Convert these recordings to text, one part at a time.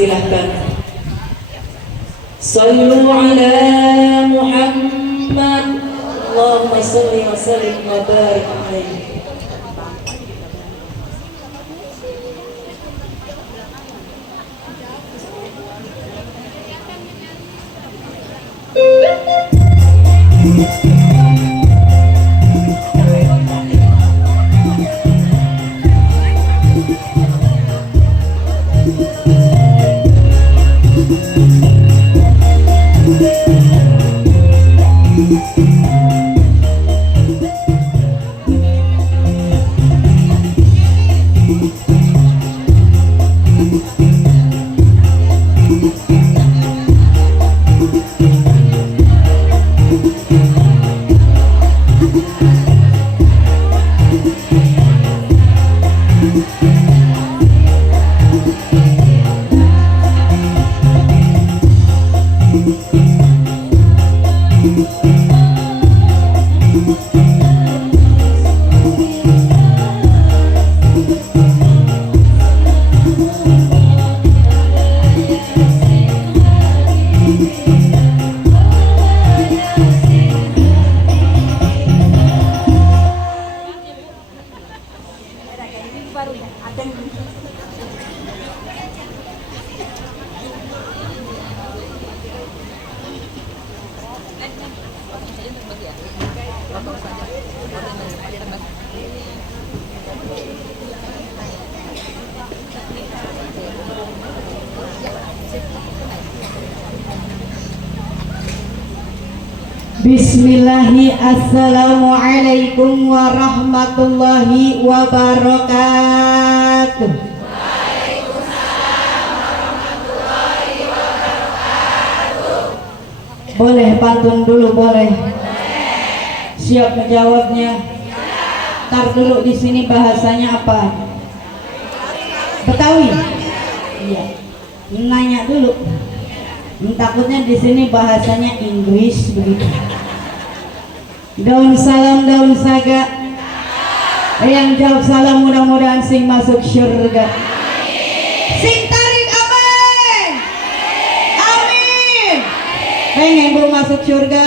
dipersilahkan. Sallu ala Muhammad, Allahumma salli wa sallim wa barik alaihi. Bismillahi, assalamualaikum warahmatullahi wabarakatuh. Waalaikumsalam warahmatullahi wabarakatuh. Boleh pantun dulu, boleh? Siap menjawabnya? Tar dulu, di sini bahasanya apa? Betawi? Iya. Nanya dulu. Takutnya di sini bahasanya Inggris begitu. Daun salam, daun saga. Yang jawab salam mudah-mudahan sing masuk surga. Sing tarik amin. Amin. Pengen bu masuk surga?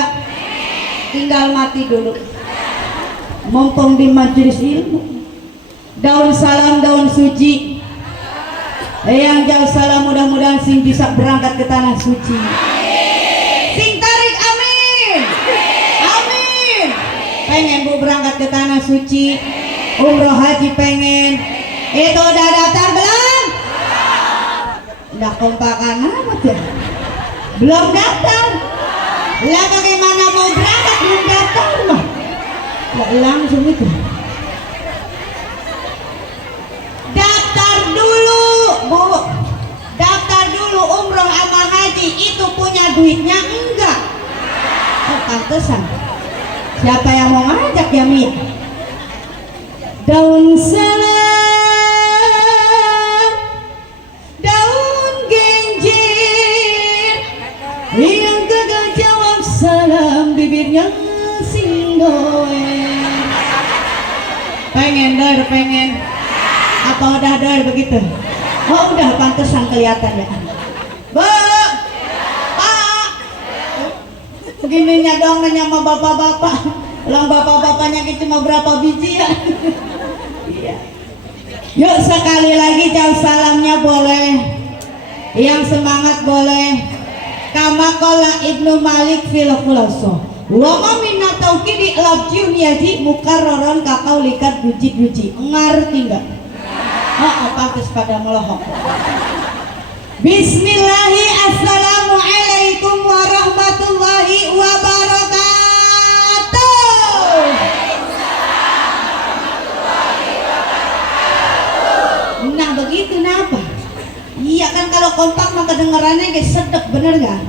Tinggal mati dulu. Mumpung di majelis ilmu. Daun salam, daun suci. Yang jauh salam mudah-mudahan sing bisa berangkat ke tanah suci. Sing tarik amin. Amin. Pengen bu berangkat ke tanah suci, umroh haji pengen. Itu udah daftar belum? Udah kompakan amat ya. Belum daftar. Lah bagaimana mau berangkat belum daftar mah? Nggak langsung itu. Bu, daftar dulu umroh sama haji. Itu punya duitnya enggak? Oh, pantesan. Siapa yang mau ngajak ya Mia? Daun salam, daun genjer, yang gagal jawab salam, bibirnya singgoe. Pengen dar, pengen. Apa udah dar begitu? Oh udah, pantesan kelihatan ya. Bu, Pak, begininya dong nanya sama bapak-bapak. Ulang bapak-bapaknya cuma berapa biji ya? Iya. Yuk sekali lagi jauh salamnya boleh. Yang semangat boleh. Kama qala Ibnu Malik fil khulasa. Wa ma minna tauqidi labjun yaji mukarraran kakau likat buji-buji. Ngerti enggak? Oh, pantas pada melohok. Bismillahi, assalamualaikum warahmatullahi wabarakatuh. Nah begitu napa? Iya kan kalau kompak mah kedengarannya kayak sedep, bener gak?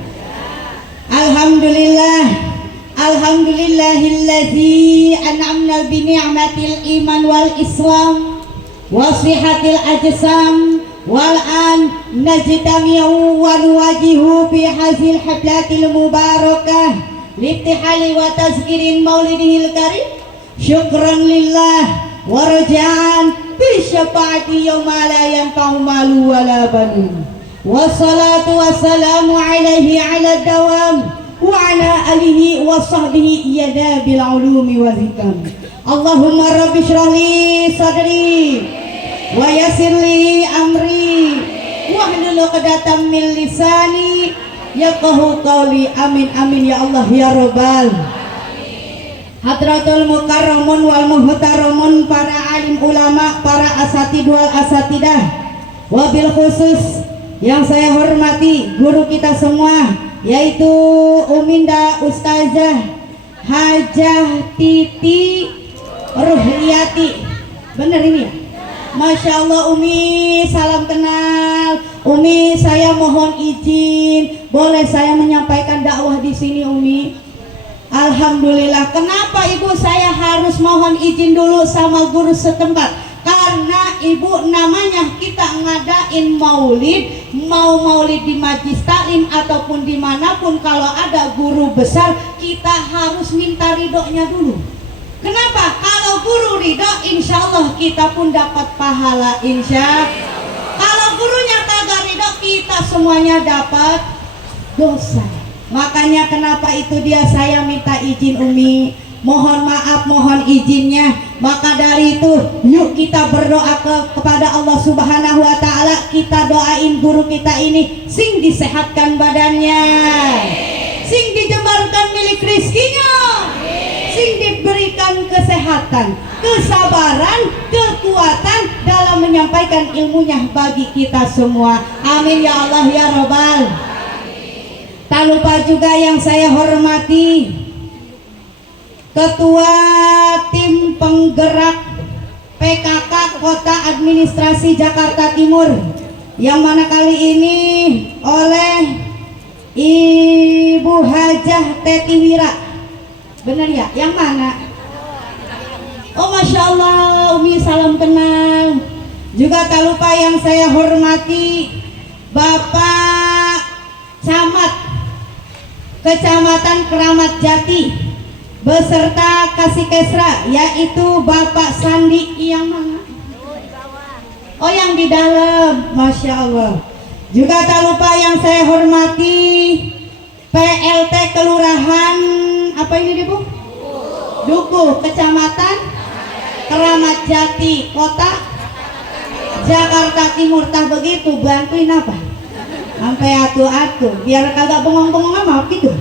Alhamdulillah, alhamdulillahilladzi an'amna bi ni'matil iman wal islam wasihatil ajsam wal an najtami'u wa nuwajihu bi hazil hablatil mubarakah liftihali wa tazkirin maulidihil karim syukran lillah wa raja'an bi syafaati yauma la yanfa'u malu wala banun wassalatu wassalamu alaihi ala dawam wa ala alihi wa sahbihi iyada bil ulumi wa zikam. Allahumma rabbi syrahli sadri wa yassirli amri wahlul 'uqdatam min lisani yafqahu qawli. Amin amin ya Allah ya rabbal. Hadratul mukarramun wal muhtaramun, para alim ulama, para asatid wal asatidah, wabil khusus yang saya hormati guru kita semua, yaitu Uminda Ustazah Hajah Titi Ruhliyati. Bener ini ya? Masya Allah Umi, salam kenal. Umi, saya mohon izin, boleh saya menyampaikan dakwah di sini Umi? Alhamdulillah. Kenapa ibu saya harus mohon izin dulu sama guru setempat? Karena ibu, namanya kita ngadain maulid, mau maulid di majlis taklim ataupun dimanapun, kalau ada guru besar kita harus minta ridhonya dulu. Kenapa? Kalau guru ridho, insya Allah kita pun dapat pahala, insya. Kalau gurunya kagak ridho, kita semuanya dapat dosa. Makanya kenapa itu dia saya minta izin Umi, mohon maaf, mohon izinnya. Maka dari itu yuk kita berdoa kepada Allah Subhanahu wa Ta'ala. Kita doain guru kita ini sing disehatkan badannya, sing dijembarkan milik rizkinya, sing diberikan kesehatan, kesabaran, kekuatan dalam menyampaikan ilmunya bagi kita semua. Amin ya Allah ya Rabbal. Tak lupa juga yang saya hormati Ketua Tim Penggerak PKK Kota Administrasi Jakarta Timur, yang mana kali ini oleh Ibu Hajah Teti Wira. Bener ya? Yang mana? Oh Masya Allah Umi, salam kenal. Juga tak lupa yang saya hormati Bapak Camat Kecamatan Keramat Jati beserta Kasikesra, yaitu Bapak Sandi. Yang mana? Oh yang di dalam. Masya Allah. Juga tak lupa yang saya hormati PLT Kelurahan apa ini Bu? Dukuh, Kecamatan Keramat Jati, Kota Jakarta Timur. Tak begitu, bantuin apa? Sampai atu-atu biar kagak bengong-bengong amat gitu,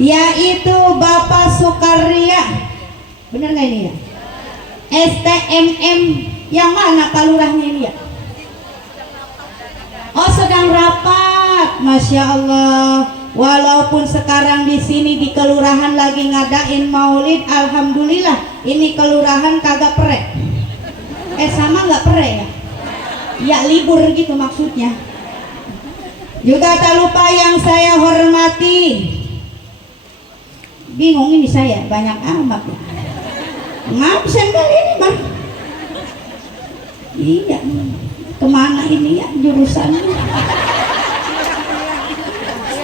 yaitu Bapak Sukarya. Bener gak ini ya? STMM yang mana kalurahnya ini ya? Oh sedang rapat. Masya Allah. Walaupun sekarang di sini di kelurahan lagi ngadain maulid, alhamdulillah ini kelurahan kagak prek. Sama nggak prek ya? Ya libur gitu maksudnya. Juga tak lupa yang saya hormati, bingung ini saya banyak amat ya. Ngabsen kali ini mah. Iya, kemana ini ya jurusannya?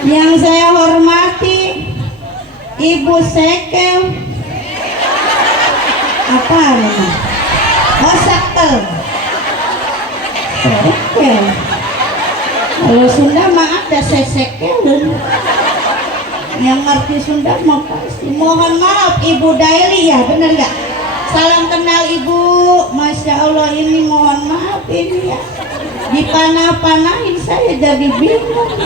Yang saya hormati Ibu Sekel. Apa namanya? Oh Saktel. Sekel. Kalau Sunda mah ada sesekel. Yang ngerti Sunda mah pasti. Mohon maaf Ibu Daili ya, bener gak? Salam kenal Ibu. Masya Allah ini mohon maaf ini ya, dipanah-panahin saya jadi bingung.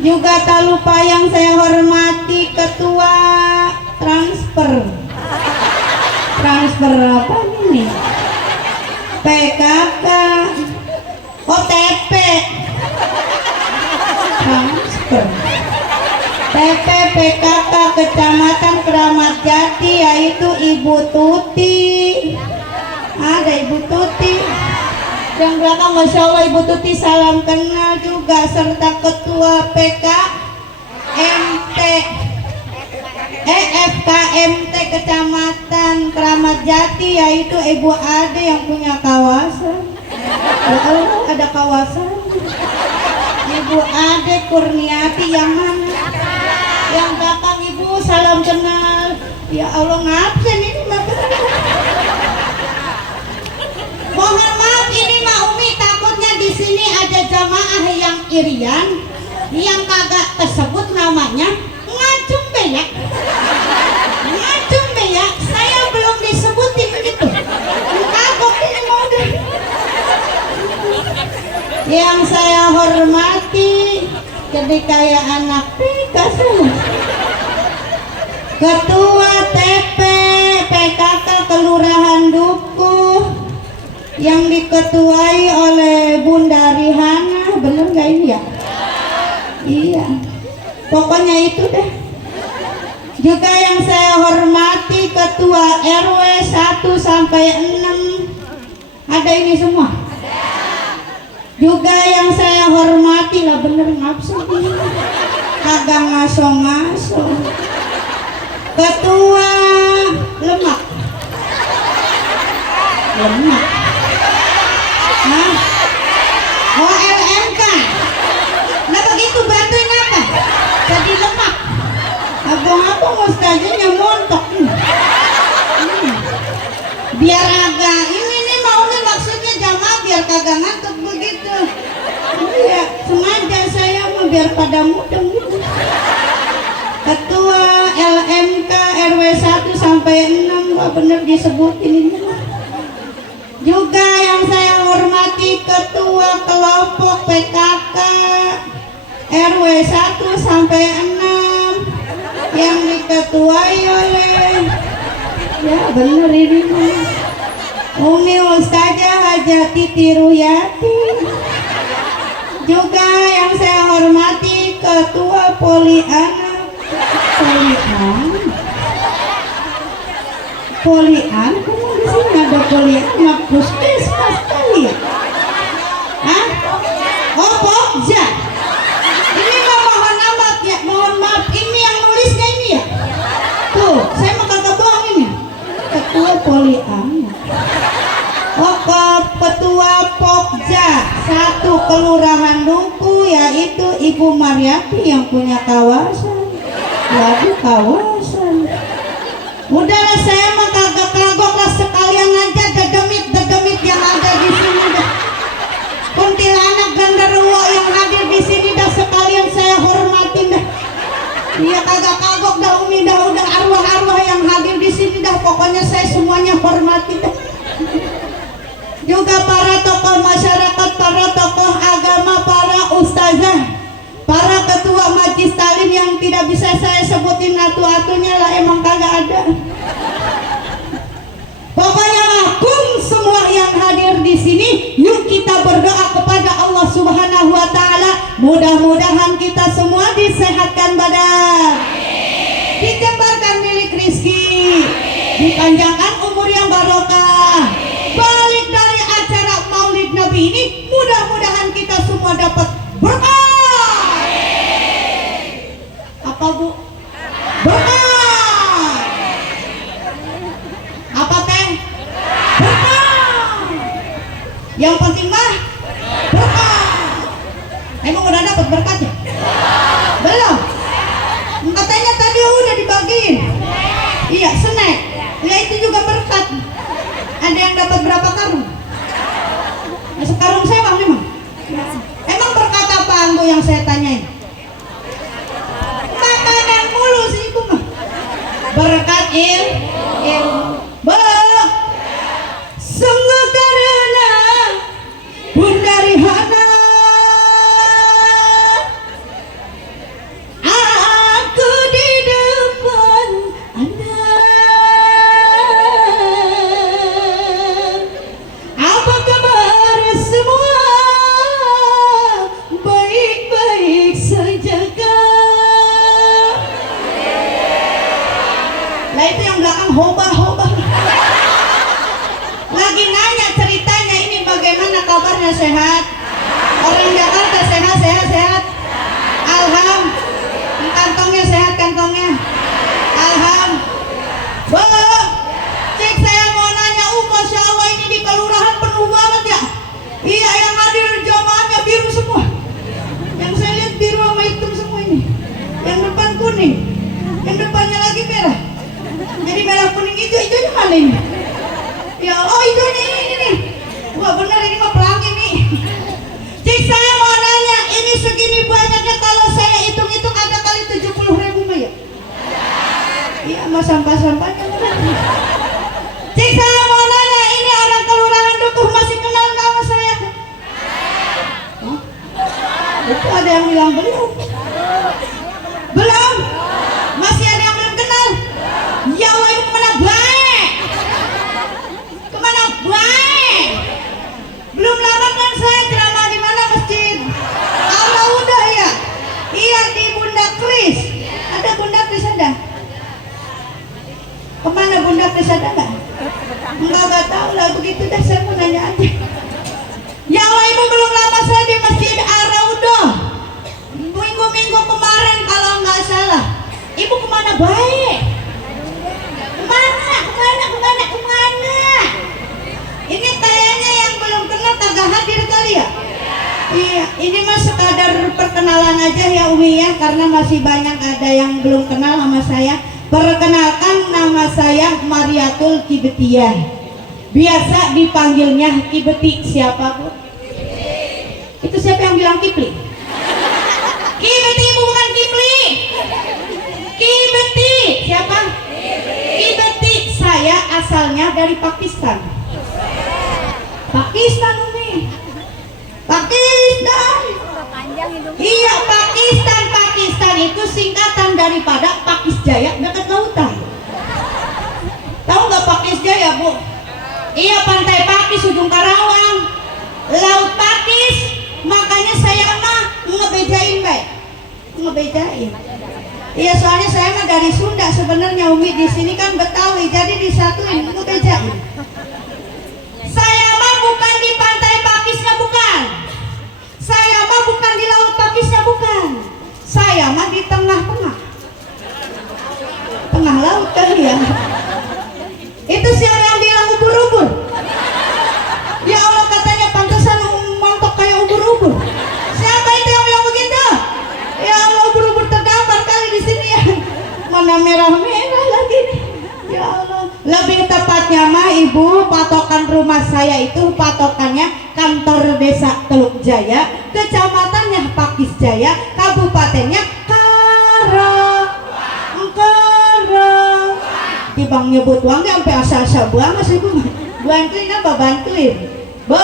Juga tak lupa yang saya hormati Ketua Transfer apa ini? PKK OTP Transfer TP PKK Kecamatan Keramat Jati, yaitu Ibu Tuti. Ada Ibu Tuti yang belakang. Masya Allah Ibu Tuti salam kenal juga, serta Ketua FKMT Kecamatan Keramat Jati, yaitu Ibu Ade yang punya kawasan. Ya Allah ada kawasan. Ibu Ade Kurniati yang mana? Yang belakang Ibu salam kenal. Ya Allah ngabsen ini mah. Mohon maaf ini mah Umi takutnya di sini ada jamaah yang irian, yang kagak tersebut namanya ngacung beyak. Ngacung beyak, saya belum disebutin gitu. Kagok ini mau deh. Yang saya hormati, jadi kayak anak TK semua. Ketua TP PKK Kelurahan Dukuh yang diketuai oleh Bunda Rihana, bener gak ini ya? Iya, pokoknya itu deh. Juga yang saya hormati Ketua RW 1 sampai 6. Ada ini semua? Juga yang saya hormati, lah bener ngabsen ini, kagak ngaso-ngaso. Ketua Lemak. Lemak. Hah? Oh, LMK. Nah begitu, bantuin apa? Jadi lemak. Abang-abang ustaznya montok. Biar agak ini nih mau nih maksudnya jamaah biar kagak ngantuk begitu. Iya, sengaja saya mau biar pada mudeng gitu. Ketua LMK RW 1 sampai 6, gak bener disebutin ini. Juga yang saya hormati Ketua Kelompok PKK RW 1 sampai 6 yang diketuai oleh, ya bener ini Umi Ustazah Haja Titi Ruyati. Juga yang saya hormati Ketua Poliana. Polian, kamu di sini ada polian, mak puskesmas kali ya? Hah? Oh, Pokja. Ini mah mohon maaf ya, mohon maaf. Ini yang nulisnya ini ya? Tuh, saya mah kagak bohong ini. Ketua Polian. Oh, Ketua Pokja 1 Kelurahan Dukuh, yaitu Ibu Mariati yang punya kawasan. Waduh, kawasan. Udahlah, saya mah kagak lah, sekalian aja dedemit yang ada di sini dah. Kuntilanak genderuwo yang hadir di sini dah sekalian saya hormatin dah. Iya kagak kagok dah Umi dah, udah arwah-arwah yang hadir di sini dah, pokoknya saya semuanya hormati dah. Juga para tokoh masyarakat, para tokoh agama, para ustazah, para ketua majlis taklim yang tidak bisa saya sebutin atu-atunya lah, emang kagak ada. Pokoknya akum semua yang hadir di sini, yuk kita berdoa kepada Allah Subhanahu wa taala, mudah-mudahan kita semua disehatkan badan, dikembarkan milik rizki, dipanjangkan umur yang barokah. Balik dari acara Maulid Nabi ini, mudah-mudahan kita semua dapat berkah. Apa Bu? Berkah. Apa teh? Berkah. Yang penting mah berkah. Emang udah dapat berkatnya? Belum? Katanya tadi udah dibagiin. Iya, snack. Ya itu juga berkat. Ada yang dapat berapa karung? Sekarung sewang memang. Emang berkat apaan Bu yang saya tanyain? Makanan mulu sih Bu mah. Berkat ilmu. Sungguh karena Bunda Rihana aku di depan Anda. Apa kabar semua? Baik-baik saja. sama sampah-sampahnya. Cik, saya mau nanya, ini orang kelurahan Dukuh masih kenal nama saya? Hah? Itu ada yang bilang belum. Belum? Masih ada yang belum kenal? Ya Allah, itu kemana baik? Kemana baik? Belum lama kan saya ceramah di mana masjid? Allah udah ya? Iya, di Bunda Kris. Ada Bunda Kris ada? Kemana Bunda Kris ada nggak? Enggak tahu lah, begitu dah, saya mau nanya aja. Ya Allah, ibu belum lama saya di Masjid Ar-Raudhah. Minggu-minggu kemarin kalau nggak salah. Ibu kemana baik? Kemana? Ini kayaknya yang belum kenal kagak hadir kali ya? Iya, ini mah sekadar perkenalan aja ya Umi ya, karena masih banyak ada yang belum kenal sama saya. Perkenalkan, nama saya Mariatul Kibetiyah. Biasa dipanggilnya Kibeti. Siapa Bu? Itu siapa yang bilang Kipli? Kibeti Bu, bukan Kipli. Kibeti. Siapa? Kibeti. Saya asalnya dari Pakistan. Pakistan Umi. Pakistan. Iya, Pakistan itu singkatan daripada Pakis Jaya dekat lautan. Tahu nggak Pakis Jaya Bu? Iya, pantai Pakis, ujung Karawang, laut Pakis. Makanya saya mah ngebejain baik, ngebejain. Iya, soalnya saya mah dari Sunda sebenarnya Umi, di sini kan Betawi, jadi disatuin ngebejain. Saya mah bukan di pantai Pakisnya, bukan. Saya mah bukan di laut Pakisnya, bukan. Saya mah di tengah-tengah laut kali ya. Itu siapa yang bilang ubur-ubur? Ya Allah, katanya pantesan montok kayak ubur-ubur. Siapa itu yang bilang begitu? Ya Allah, ubur-ubur terdampar kali di sini ya. Mana merah-merah lagi nih. Ya Allah. Lebih tepatnya mah Ibu, patokan rumah saya itu patokannya kantor desa Teluk Jaya, kecamatannya Pakis Jaya, kabupatennya Karawang. Tibang nyebut uang sampai asa-asa banget sih Bu. Bantuin apa? Bantuin Bu.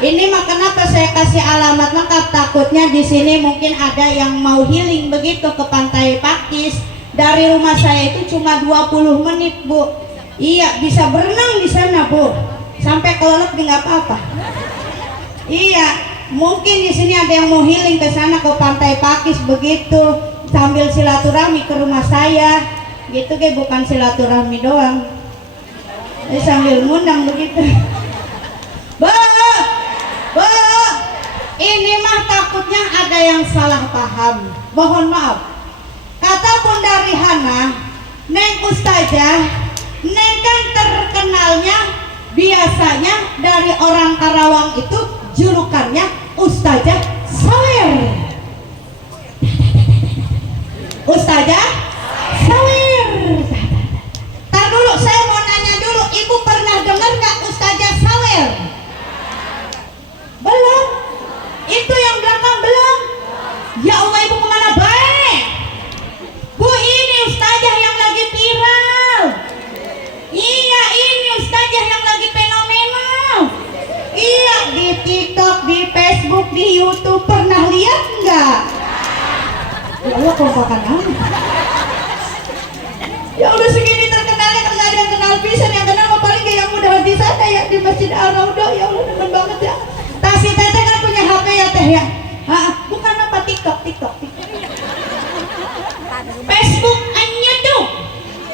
Ini mah kenapa saya kasih alamat lengkap, takutnya di sini mungkin ada yang mau healing begitu ke pantai Pakis. Dari rumah saya itu cuma 20 menit Bu. Iya, bisa berenang di sana Bu. Sampai kelelep nggak apa-apa. Iya, mungkin di sini ada yang mau healing ke sana ke pantai Pakis begitu, sambil silaturahmi ke rumah saya. Gitu kayak bukan silaturahmi doang. Sambil ngundang begitu. Bu, ini mah takutnya ada yang salah paham. Mohon maaf. Kata Bunda Rihana, Neng Ustazah, Neng kan terkenalnya biasanya dari orang Karawang itu julukannya Ustazah Sawer. Ustazah Sawer. Tar dulu, saya mau nanya dulu, Ibu pernah dengar nggak Ustazah Sawer? Belum? Itu yang belakang belum? Ya Allah, Ibu kemana baik? Bu, ini Ustazah yang lagi viral. Iya, ini Ustazah yang lagi fenomenal. Iya, di TikTok, di Facebook, di YouTube, pernah lihat nggak? Ya Allah, kompakan amat. Ya udah segini terkenalnya, nggak ada yang kenal pisan. Yang kenal mah paling kayak yang udah di sana ya, di Masjid Ar-Raudhah. Ya Allah, demen banget ya. Tasi teteh kan punya HP ya teh ya. Bukan apa TikTok. Facebook aja tuh.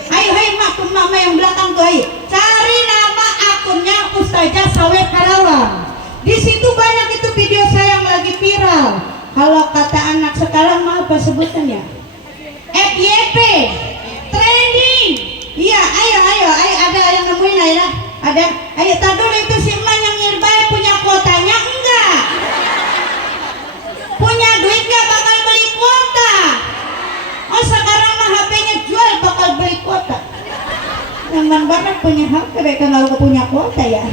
Ayo mak, tuh mama yang belakang tuh, ayo cari nama akunnya Ustazah Sawer Karawang. Di situ banyak itu video saya yang lagi viral. Kalau kata anak sekarang mah apa sebutannya? FYP, trending. Iya, ayo ada yang nemuin ada. Ayo tar dulu, itu si Man yang ngirbay punya kuotanya enggak? Punya duit nggak bakal beli kuota? Oh, sekarang mah HP-nya jual bakal beli kuota. Nyaman banget punya HP kalau punya kuota ya.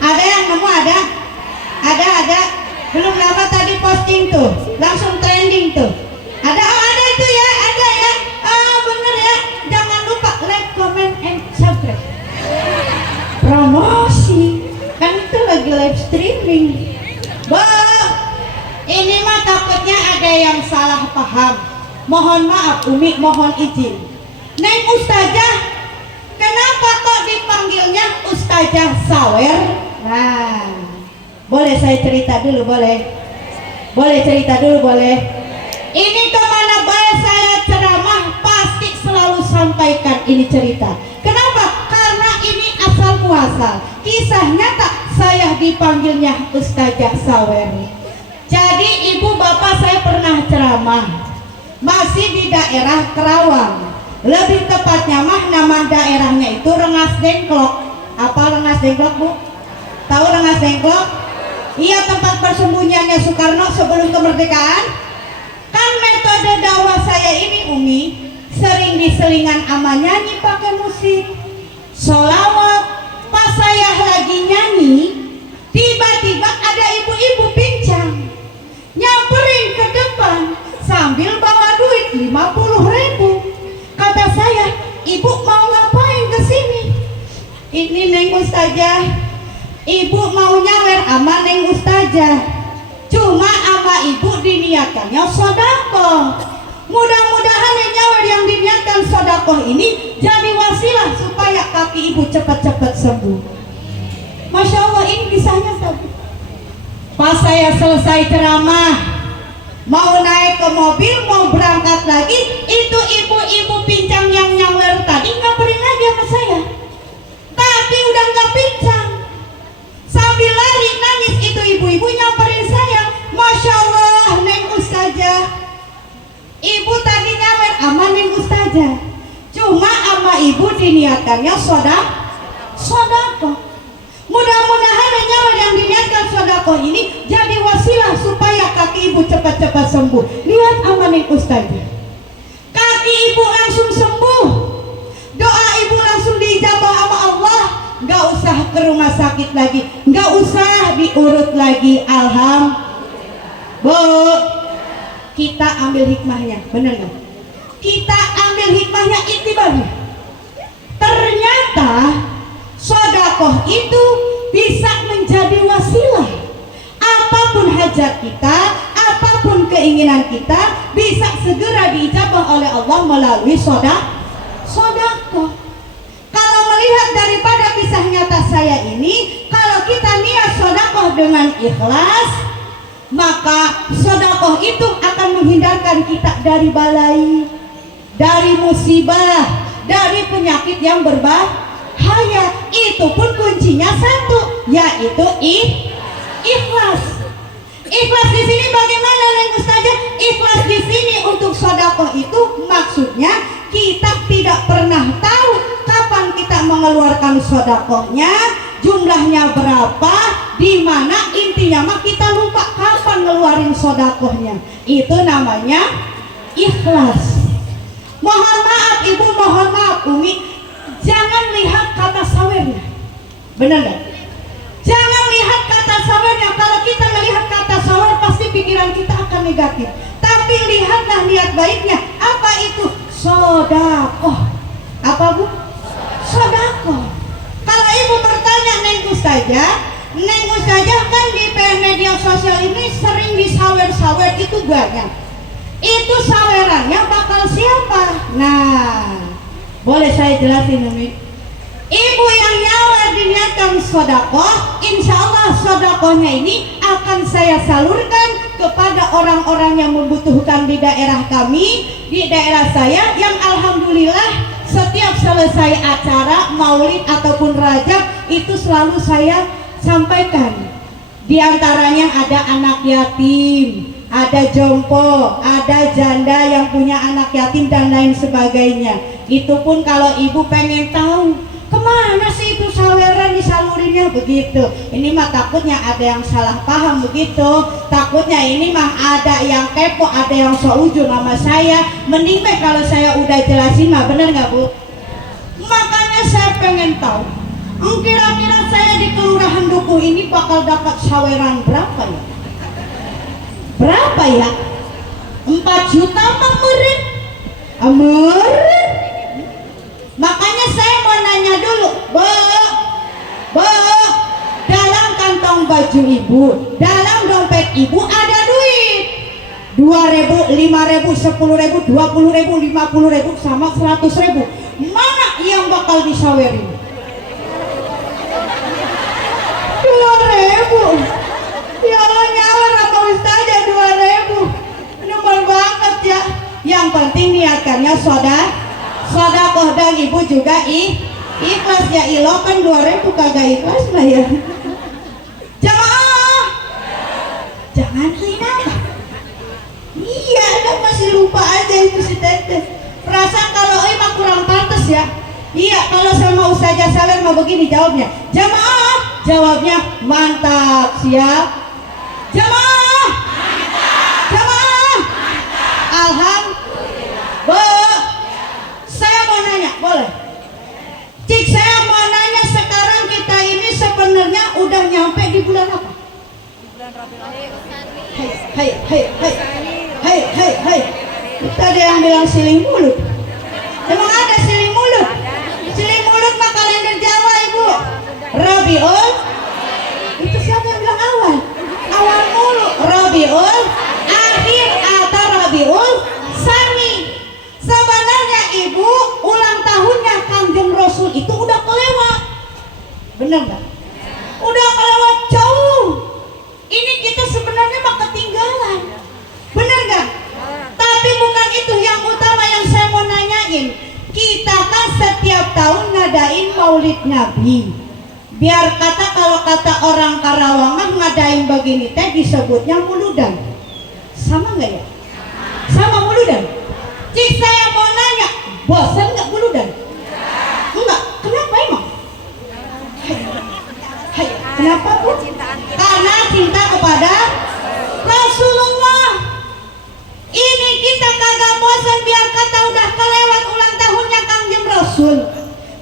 Ada yang nemu? Ada. Belum lama tadi posting tuh, langsung trending tuh. Ada itu ya, ada ya. Bener ya. Jangan lagi live streaming. Ini mah takutnya ada yang salah paham. Mohon maaf Umi, mohon izin. Neng Ustazah, kenapa kok dipanggilnya Ustazah Sawer? Nah, boleh saya cerita dulu, boleh? Boleh cerita dulu, boleh? Ini kemana baik saya ceramah pasti selalu sampaikan ini cerita. Kenapa? Karena ini asal muasal. Kisah nyata saya dipanggilnya Ustazah Sawer. Jadi ibu bapak saya pernah ceramah masih di daerah Kerawang. Lebih tepatnya mah nama daerahnya itu Rengas Dengklok. Apa Rengas Dengklok, Bu? Tahu Rengas Dengklok? Iya, tempat persembunyiannya Soekarno sebelum kemerdekaan. Kan metode dakwah saya ini Umi sering diselingan sama nyanyi pakai musik sholawat. Pas saya lagi nyanyi, tiba-tiba ada ibu-ibu pincang nyamperin ke depan sambil bawa duit 50.000. Kata saya, ibu mau ngapain ke sini? Ini Neng Ustazah, ibu mau nyawer sama Neng Ustazah. Cuma sama ibu diniatkannya sodakoh. Mudah-mudahan nyawer yang diniatkan sodakoh ini jadi wasilah supaya kaki ibu cepat-cepat sembuh. Masya Allah, ini kisahnya tadi. Pas saya selesai ceramah, mau naik ke mobil, mau berangkat lagi, itu ibu-ibu pincang yang nyawer tadi nyamperin lagi sama saya. Tapi udah nggak pincang, sambil lari nangis itu ibu-ibu nyamperin saya. Masya Allah, Neng Ustazah, ibu tadi nyawer sama Neng Ustazah, cuma sama ibu diniatkannya sodakoh. Mudah-mudahan nyawer yang diniatkan sodakoh ini jadi wasilah supaya kaki ibu cepat-cepat sembuh. Lihat sama Neng Ustazah, kaki ibu langsung sembuh, doa ibu langsung diijabah sama Allah. Nggak usah ke rumah sakit lagi, nggak usah diurut lagi. Alhamdulillah. Bu, kita ambil hikmahnya, bener nggak? Kita ambil hikmahnya, itibarnya. Ternyata sodakoh itu bisa menjadi wasilah. Apapun hajat kita, apapun keinginan kita, bisa segera diijabah oleh Allah melalui sodakoh. Kalau melihat daripada kisah nyata saya ini, kalau kita niat sodakoh dengan ikhlas, maka sodakoh itu akan menghindarkan kita dari balai, dari musibah, dari penyakit yang berbahaya. Itu pun kuncinya satu, yaitu ikhlas. Ikhlas di sini bagaimana Neng Ustazah? Ikhlas di sini untuk sodakoh itu maksudnya kita tidak pernah tahu kapan kita mengeluarkan sodakohnya, jumlahnya berapa, di mana, intinya mah kita lupa kapan ngeluarin sodakohnya. Itu namanya ikhlas. Mohon maaf Ibu, mohon maaf Umi, jangan lihat kata sawernya, bener gak? Jangan lihat kata sawernya. Kalau kita melihat kata sawer pasti pikiran kita akan negatif. Tapi lihatlah niat baiknya. Apa itu? Sodakoh. Apa Bu? Sodakoh. Kalau Ibu bertanya Neng Ustazah, Neng Ustazah kan di media sosial ini sering disawer-sawer, itu banyak. Itu sawerannya bakal siapa? Nah, boleh saya jelasin Umi? Ibu yang nyawer diniatkan sodakoh, insya Allah sodakohnya ini akan saya salurkan kepada orang-orang yang membutuhkan di daerah kami, di daerah saya, yang alhamdulillah setiap selesai acara maulid ataupun rajab itu selalu saya sampaikan. Di antaranya ada anak yatim, ada jompo, ada janda yang punya anak yatim dan lain sebagainya. Itu pun kalau ibu pengen tahu kemana sih itu saweran disalurinnya begitu, ini mah takutnya ada yang salah paham begitu, takutnya ini mah ada yang kepo, ada yang seujung sama saya. Mending kalau saya udah jelasin mah, bener nggak Bu? Makanya saya pengen tahu, kira-kira saya di kelurahan Dukuh ini bakal dapat saweran berapa ya? Berapa ya? 4 juta mah meren. Makanya saya mau nanya dulu, Bu, dalam kantong baju ibu, dalam dompet ibu ada duit 2.000, 5.000, 10.000, 20.000, 50.000 sama 100.000. Mana yang bakal disawerin? 2.000. Ya Allah, nyawa sama ustazah 2.000. Nomor banget ya. Yang penting niatkannya sodakoh, dan ibu juga ikhlas ya. Ilo kan 2.000 kagak ikhlas lah ya. Jamaah, jangan hina. Iya, ada masih lupa aja itu si teteh. Perasaan kalau emang kurang pantas ya. Iya, kalau sama Ustazah Sawer mau begini jawabnya. Jamaah, jawabnya mantap. Siap? Jamaah, jamaah, alhamdulillah. Bu, saya mau nanya, boleh? Cik, saya mau nanya, sekarang kita ini sebenarnya udah nyampe di bulan apa? Bulan Rabiul Akhir. Hai. Kita ada yang bilang siling mulut. Emang ada siling mulut? Siling mulut mah kalender Jawa, Ibu. Rabiul. Itu siapa yang bilang awal? Awal mulu. Rabiul Akhir atau Rabiul Tsani. Sebenarnya Ibu, ulang tahunnya Kangjeng Rasul itu udah kelewat. Bener nggak? Udah kelewat jauh. Ini kita sebenarnya mah ketinggalan. Bener nggak? Tapi bukan itu yang utama yang saya mau nanyain. Kita kan setiap tahun ngadain Maulid Nabi. Biar kalau kata orang Karawang mah ngadain begini teh disebutnya muludan. Sama nggak ya? Sama muludan. Cik, saya mau nanya, bosan nggak muludan? Enggak. Kenapa emang? Hai, kenapa Bu? Karena cinta kepada Rasulullah. Ini kita kagak bosan biar kata udah kelewat ulang tahunnya Kangjeng Rasul.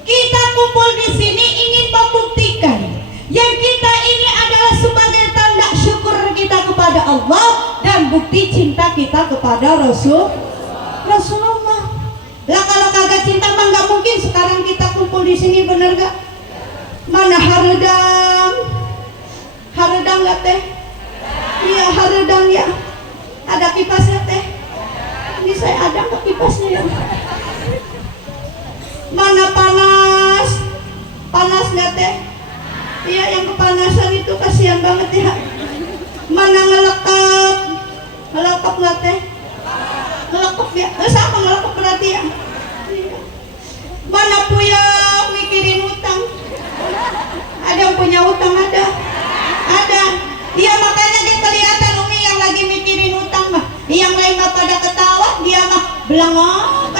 Kita kumpul di sini ingin membuktikan yang kita ini adalah sebagai tanda syukur kita kepada Allah dan bukti cinta kita kepada Rasulullah. Lah kalau kagak cinta mah nggak mungkin sekarang kita kumpul di sini, bener gak? Mana haredang? Haredang nggak teh? Iya, haredang ya. Ada kipasnya teh? Ini saya ada nggak kipasnya ya? Mana panas? Panas nggak teh? Iya, yang kepanasan itu kasihan banget ya. Mana ngelekep? Ngelekep nggak teh? Ngelekep ya? Sama ngelekep berarti ya? Iya. Mana puyeng mikirin utang? Ada yang punya utang? Ada? Ada. Dia makanya dia kelihatan Umi yang lagi mikirin utang mah. Yang lain mah pada ketawa, dia mah belangok.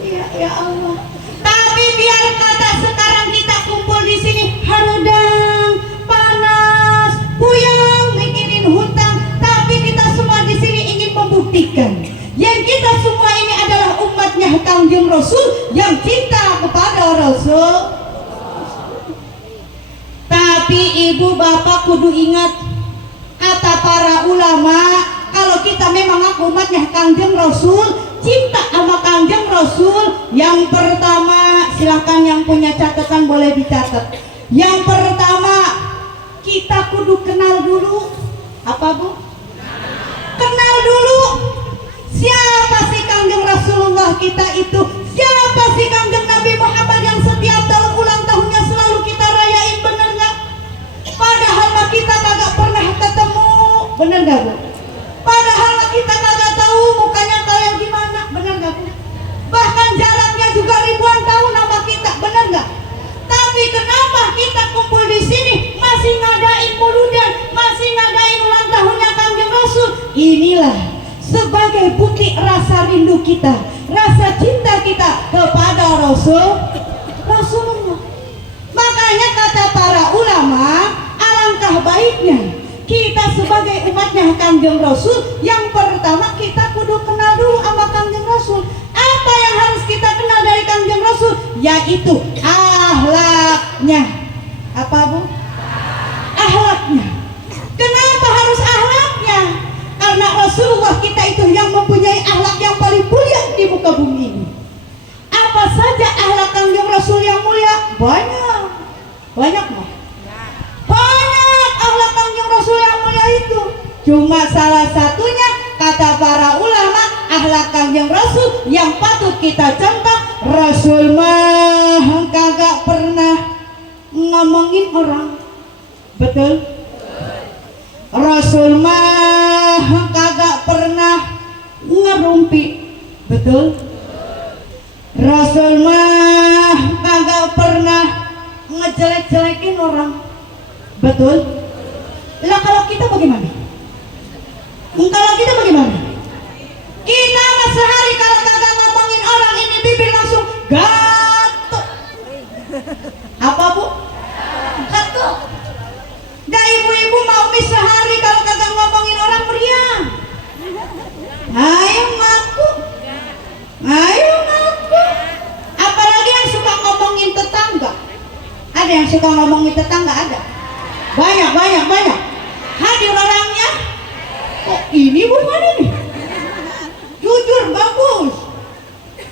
Iya, ya Allah. Tapi biar kata sekarang kita kumpul di sini harodang, panas, puyeng mikirin hutang, tapi kita semua di sini ingin membuktikan yang kita semua ini adalah umatnya Kangjeng Rasul yang cinta kepada Rasul. Tapi ibu bapak kudu ingat kata para ulama, kalau kita memang aku umatnya Kangjeng Rasul, cinta sama Kangjeng Rasul, yang pertama silahkan yang punya catatan boleh dicatat. Yang pertama kita kudu kenal dulu. Apa Bu? Kenal dulu siapa sih Kangjeng Rasulullah kita itu, siapa sih Kangjeng Nabi Muhammad yang setiap tahun ulang tahunnya selalu kita rayain, bener gak? Padahal mah kita kagak pernah ketemu, bener gak Bu? Padahal mah kita kagak tahu mukanya kayak gimana, bener gak Bu? Bahkan jaraknya juga ribuan tahun sama kita, bener gak? Tapi kenapa kita kumpul di sini masih ngadain muludan, masih ngadain ulang tahunnya Kangjeng Rasul? Inilah sebagai bukti rasa rindu kita, rasa cinta kita kepada Rasulullah. Makanya kata para ulama, alangkah baiknya kita sebagai umatnya Kangjeng Rasul, yang pertama kita kudu kenal dulu sama Kangjeng Rasul. Apa yang harus kita kenal dari Kangjeng Rasul? Yaitu akhlaknya. Apa Bu? Akhlaknya. Kenapa harus akhlaknya? Karena Rasulullah kita itu yang mempunyai akhlak yang paling mulia di muka bumi ini. Apa saja akhlak Kangjeng Rasul yang mulia? Banyak. Banyak mah? Banyak. Cuma salah satunya kata para ulama akhlak Kanjeng Rasul yang patut kita contoh. Rasul mah kagak pernah ngomongin orang. Betul? Rasul mah kagak pernah ngerumpi. Betul? Rasul mah kagak pernah ngejelek-jelekin orang. Betul? Lah kalau kita bagaimana? Kalau kita bagaimana? Kita mah sehari kalau kagak ngomongin orang ini bibir langsung gatuk. Apa bu? Gatuk. Dah ibu-ibu mau mie sehari kalau kagak ngomongin orang meriang. Ayo ngaku. Ayo ngaku. Apalagi yang suka ngomongin tetangga. Ada yang suka ngomongin tetangga ada. Banyak. Hadir orangnya. Oh ini bukan ini. Jujur bagus.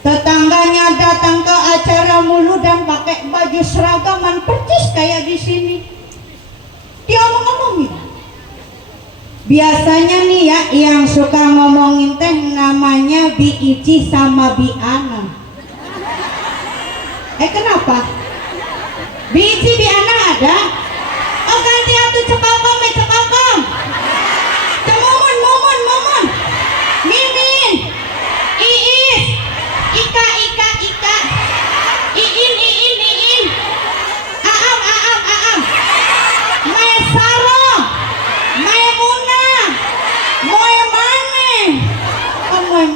Tetangganya datang ke acara mulu dan pakai baju seragaman percis kayak di sini. Dia ngomongin. Biasanya nih ya yang suka ngomongin teh namanya Bi Ici sama Bi Ana. Kenapa? Bi Ici Bi Ana ada? Oh ganti atuh cekakam. Momon. Mimin. Iis. Ika. Iin. Aam. Mae Saro. Mae Muna. Moe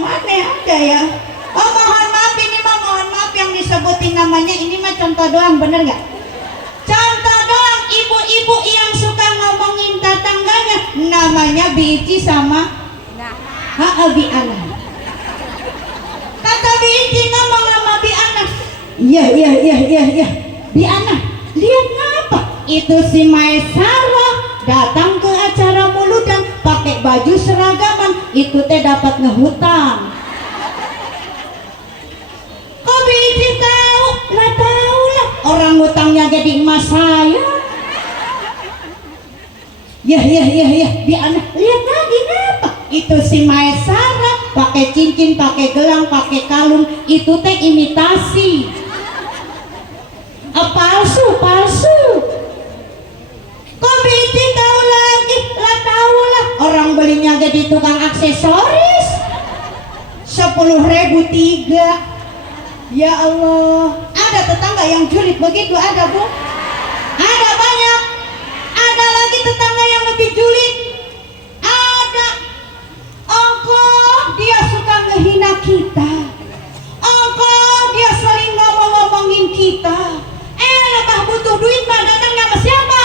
Mane ada ya. Oh mohon maaf ini mah mohon maaf yang disebutin namanya ini mah contoh doang, bener nggak? Contoh doang ibu-ibu yang suka ngomongin tetangganya namanya Bi Ici sama Bi Ana. Kata Bi Ici ngomong sama Bi Ana. Iya. Bi Ana, lihat ngapa? Itu si Maesaro datang ke acara mulu dan pakai baju seragaman. Itu teh dapat ngehutang. Kok Bi Ici tahu? Lah tahu lah. Orang hutangnya jadi emas saya. Ya, Bi Ana, lihat lagi ngapa? Itu si Maesara pakai cincin, pakai gelang, pakai kalung, itu teh imitasi. Palsu. Kok Bi Ici tahu lagi? Lah tahu lah. Orang belinya jadi tukang aksesoris. 10.000 3. Ya Allah. Ada tetangga yang julid begitu ada bu? Ada banyak. Ada lagi tetangga yang lebih julid. Ada. Dia suka ngehina kita. Dia sering ngomongin kita. Lebah butuh duit mah datangnya sama siapa?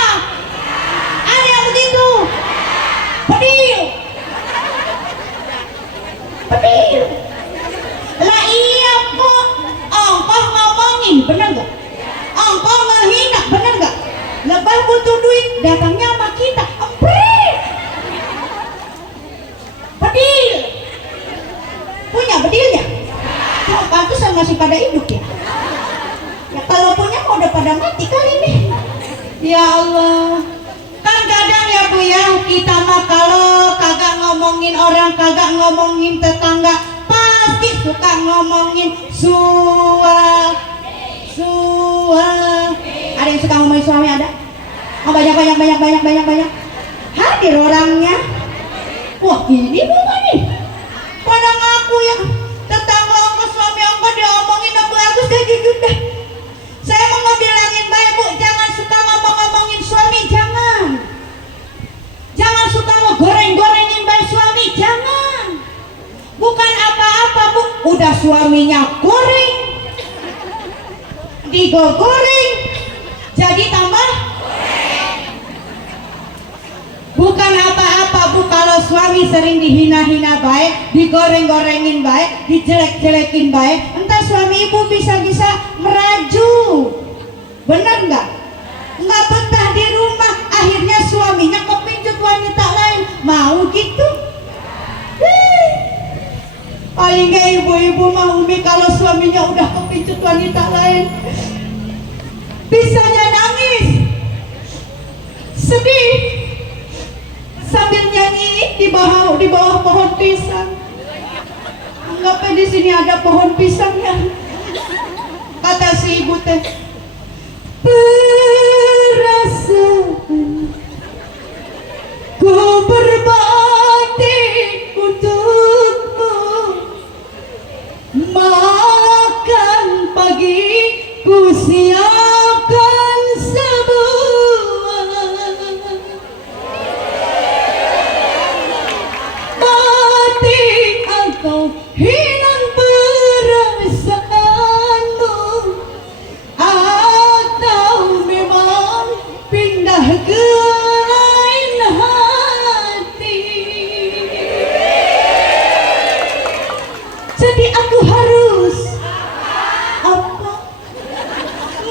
Ada yang begitu. Pedil. Lah iya kok. Engkau ngomongin bener gak? Engkau ngehina bener gak? Lebah butuh duit datangnya sama kita. Bedil. Punya bedilnya? Oh, pantesan masih pada hidup ya? Ya kalau punya mau udah pada mati kali ini. Ya Allah. Kan kadang ya bu ya, kita mah kalau kagak ngomongin orang, kagak ngomongin tetangga, pasti suka ngomongin suami. Ada yang suka ngomongin suami ada? Oh banyak. Hadir orangnya. Wah ini bukan nih. Pada ngaku ya tetangga ongkos suami ongkos diomongin sama Agus gak jujur dah. Saya mau ngebilangin baik bu, jangan suka ngomongin suami, jangan suka ngegoreng-gorengin baik suami, jangan. Bukan apa-apa bu, udah suaminya goreng, digoreng, jadi tambah. Bukan apa-apa bu, kalau suami sering dihina-hina baik, digoreng-gorengin baik, dijelek-jelekin baik, entah suami ibu bisa-bisa meraju. Bener nggak? Nggak betah di rumah, akhirnya suaminya kepincut wanita lain. Mau gitu? Paling nggak ibu-ibu mah Umi kalau suaminya udah kepincut wanita lain, bisanya nangis, sedih, sambil nyanyi di bawah pohon pisang. Anggapnya di sini ada pohon pisangnya. Kata si ibu teh, perasaan ku berbakti untukmu, makan pagi ku siapkan semua, mati atau hilang perasaanmu, atau memang pindah ke lain hati. Jadi aku harus apa?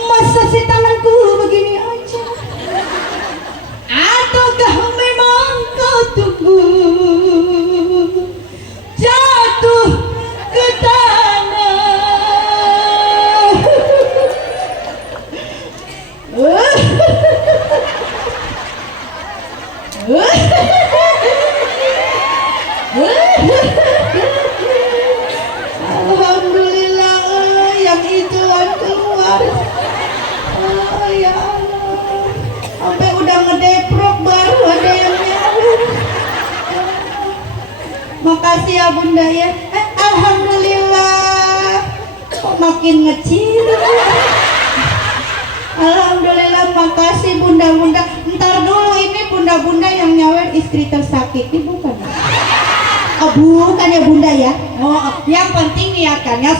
Masa si tanganku begini aja? Ataukah memang kau tunggu jatuh ke tanah? Alhamdulillah, yang ituan keluar. Oh, ya Allah, sampai udah ngedeprok baru ada yang nyawer. Makasih ya bunda ya. Alhamdulillah, kok makin ngecil. Alhamdulillah, makasih bunda-bunda. Ntar dulu, ini bunda-bunda yang nyawer istri tersakit, ini bukan? Oh bukan ya bunda ya. Oh, yang penting niatannya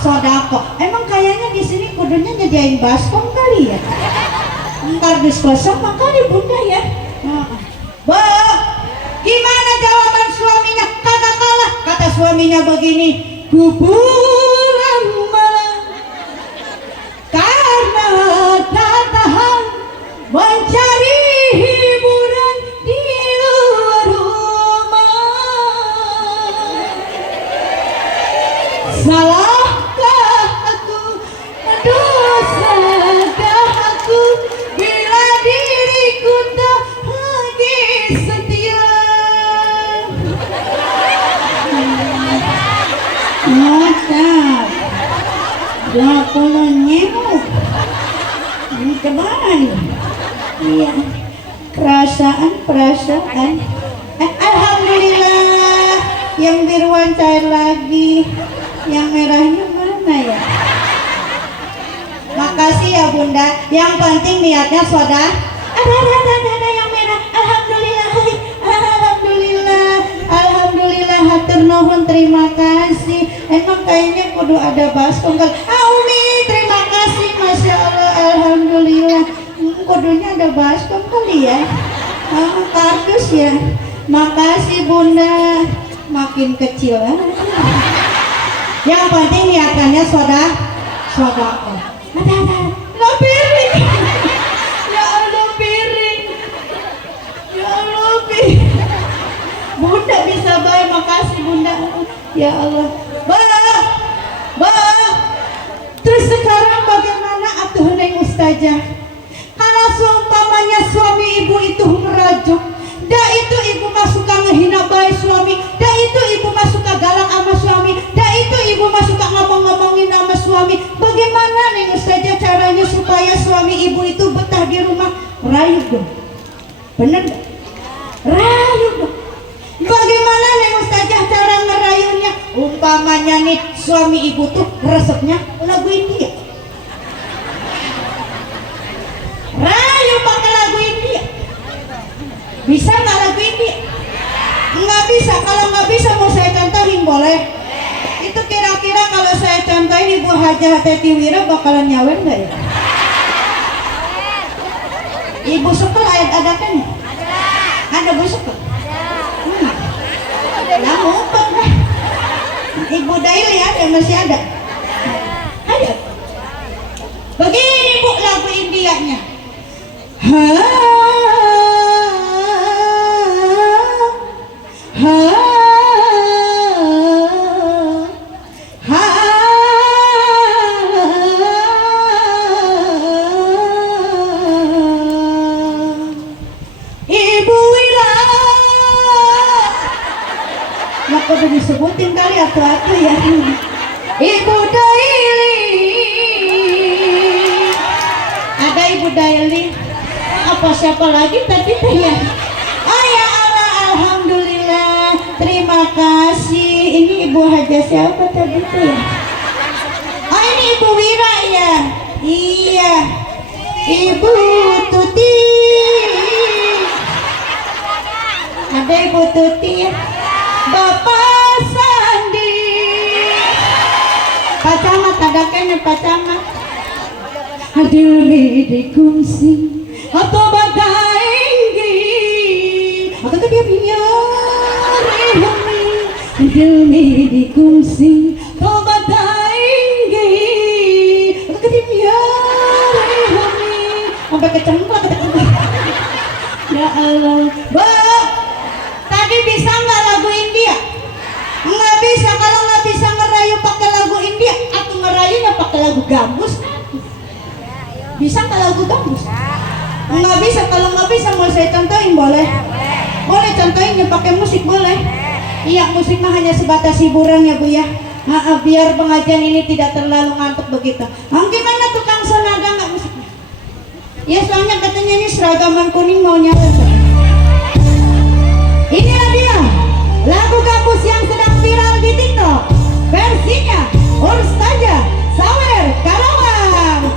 sodako. Emang kayaknya di sini kudunya nyediain baskom kali ya. Ntar diskosong makanya bunda ya. Bo, gimana jawaban suaminya? Kagak kalah. Kata suaminya begini, kuburan malam karena tak tahan mencari hiburan di luar rumah. Salahkah aku, dosakah aku bila diriku tak lagi setia? Mantap. 20 nyemuk. Ini kemana? Iya. Perasaan. Alhamdulillah, yang biruan cair lagi, yang merahnya mana ya? Makasih ya bunda. Yang penting niatnya soda. Ada yang merah. Alhamdulillah, alhamdulillah, hatur nuhun, terima kasih. Emang kayaknya kudu ada baskom kan? Umi, terima kasih, masya Allah, alhamdulillah. Kudunya ada baskom kali ya. Kardus ya. Makasih bunda. Makin kecil ya. Yang penting niatannya soda. Ada piring. Ya Allah, piring. Ya Allah, piring. Bunda bisa bayar, makasih bunda. Ya Allah. Terus sekarang bagaimana atuh neng ustazah? Kalau seumpamanya suami ibu itu merajuk, dah itu ibu mah suka ngehina baik suami, dah itu ibu mah suka galak sama suami, dah itu ibu mah suka ngomong-ngomongin sama suami. Bagaimana neng ustazah caranya supaya suami ibu itu betah di rumah? Rayu dong. Bener gak? Rayu dong. Bagaimana neng ustazah cara ngerayunya? Umpamanya nih suami ibu tuh resepnya lagu India. Rayu pakai lagu India. Bisa nggak lagu India? Nggak bisa. Kalau nggak bisa mau saya contohin boleh? Itu kira-kira kalau saya contohin Ibu Hajah Tetiwira bakalan nyawer nggak ya? Ibu Sukel ada kan? Ada Bu Sukel? Nah ngumpet lah. Ibu Daili ada, masih ada? Ada. Begini Bu lagu Indianya. Ibu Wira disebutin kali atu-atu ya. Ibu Daili. Ada Ibu Daili. Apa siapa lagi tadi teh ya? Oh ya Allah, alhamdulillah. Terima kasih. Ini Ibu Haja siapa tadi teh ya? Oh ini Ibu Wira ya. Iya. Ibu Tuti. Ada Ibu Tuti ya. Bapak Sandi. Pak Camat, ada kayaknya Pak Camat. Hadir di kumsi atau badainggi atau dia punya rehami. Hadir di kumsi atau badainggi atau dia punya rehami. Sampai kecengklak. Ya Allah. Tadi bisa nggak lagu India? Nggak bisa. Kalau nggak bisa ngerayu pakai lagu India, aku ngerayunya pakai lagu gambus. Bisa nggak lagu gambus? Nggak bisa. Kalau nggak bisa mau saya contohin boleh? Boleh contohinnya pakai musik boleh? Iya, musik mah hanya sebatas hiburan ya Bu ya. Biar pengajian ini tidak terlalu ngantuk begitu. Gimana tukang sonaga nggak musiknya? Ya soalnya katanya ini seragaman kuning mau nyala. Inilah dia lagu gambus yang sedang viral di TikTok. Versinya Urstaja Sawer Karawang.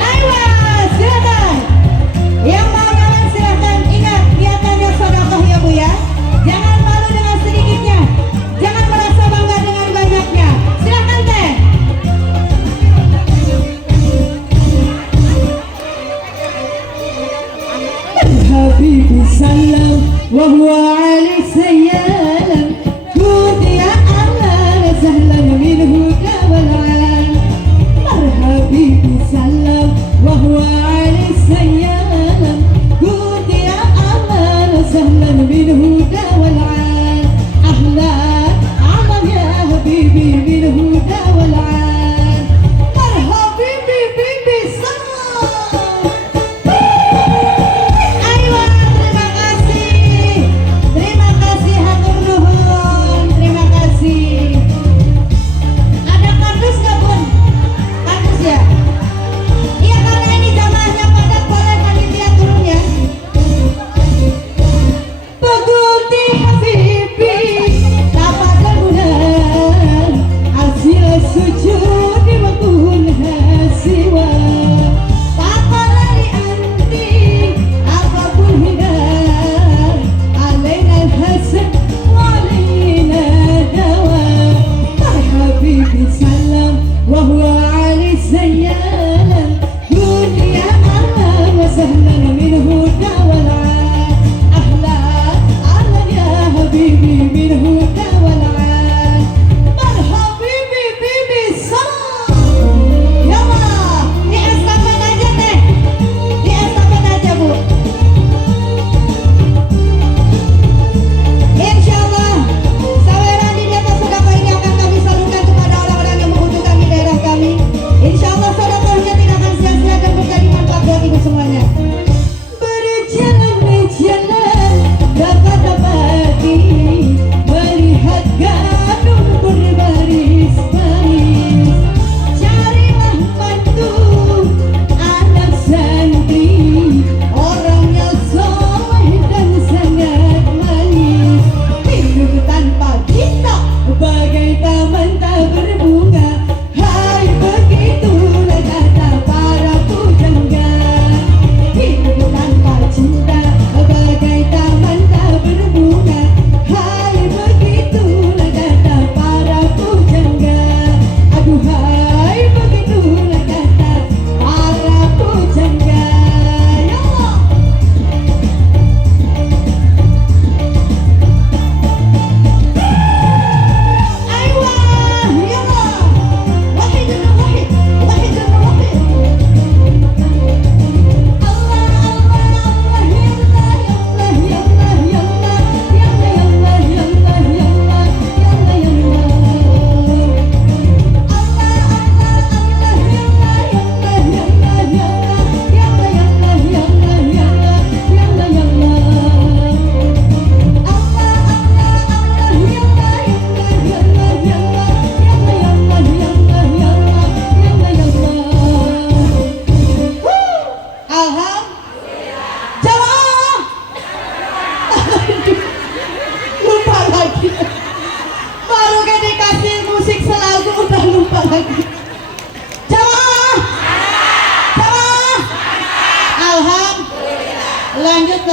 Ayo silakan. Yang mau nyaman silakan. Ingat niatannya sedekah ya Bu ya. Jangan malu dengan sedikitnya. Jangan merasa bangga dengan banyaknya. Silakan teh. Habibi salam wa huwa ali sayyalam. Qud ya Allah sahlan minhu wal alam. Marhabi salam wa huwa ali sayyalam. Qud ya Allah sahlan minhu wal alam. Ahlan alam ya habibi minhu wal alam. Marhabi bibi salam.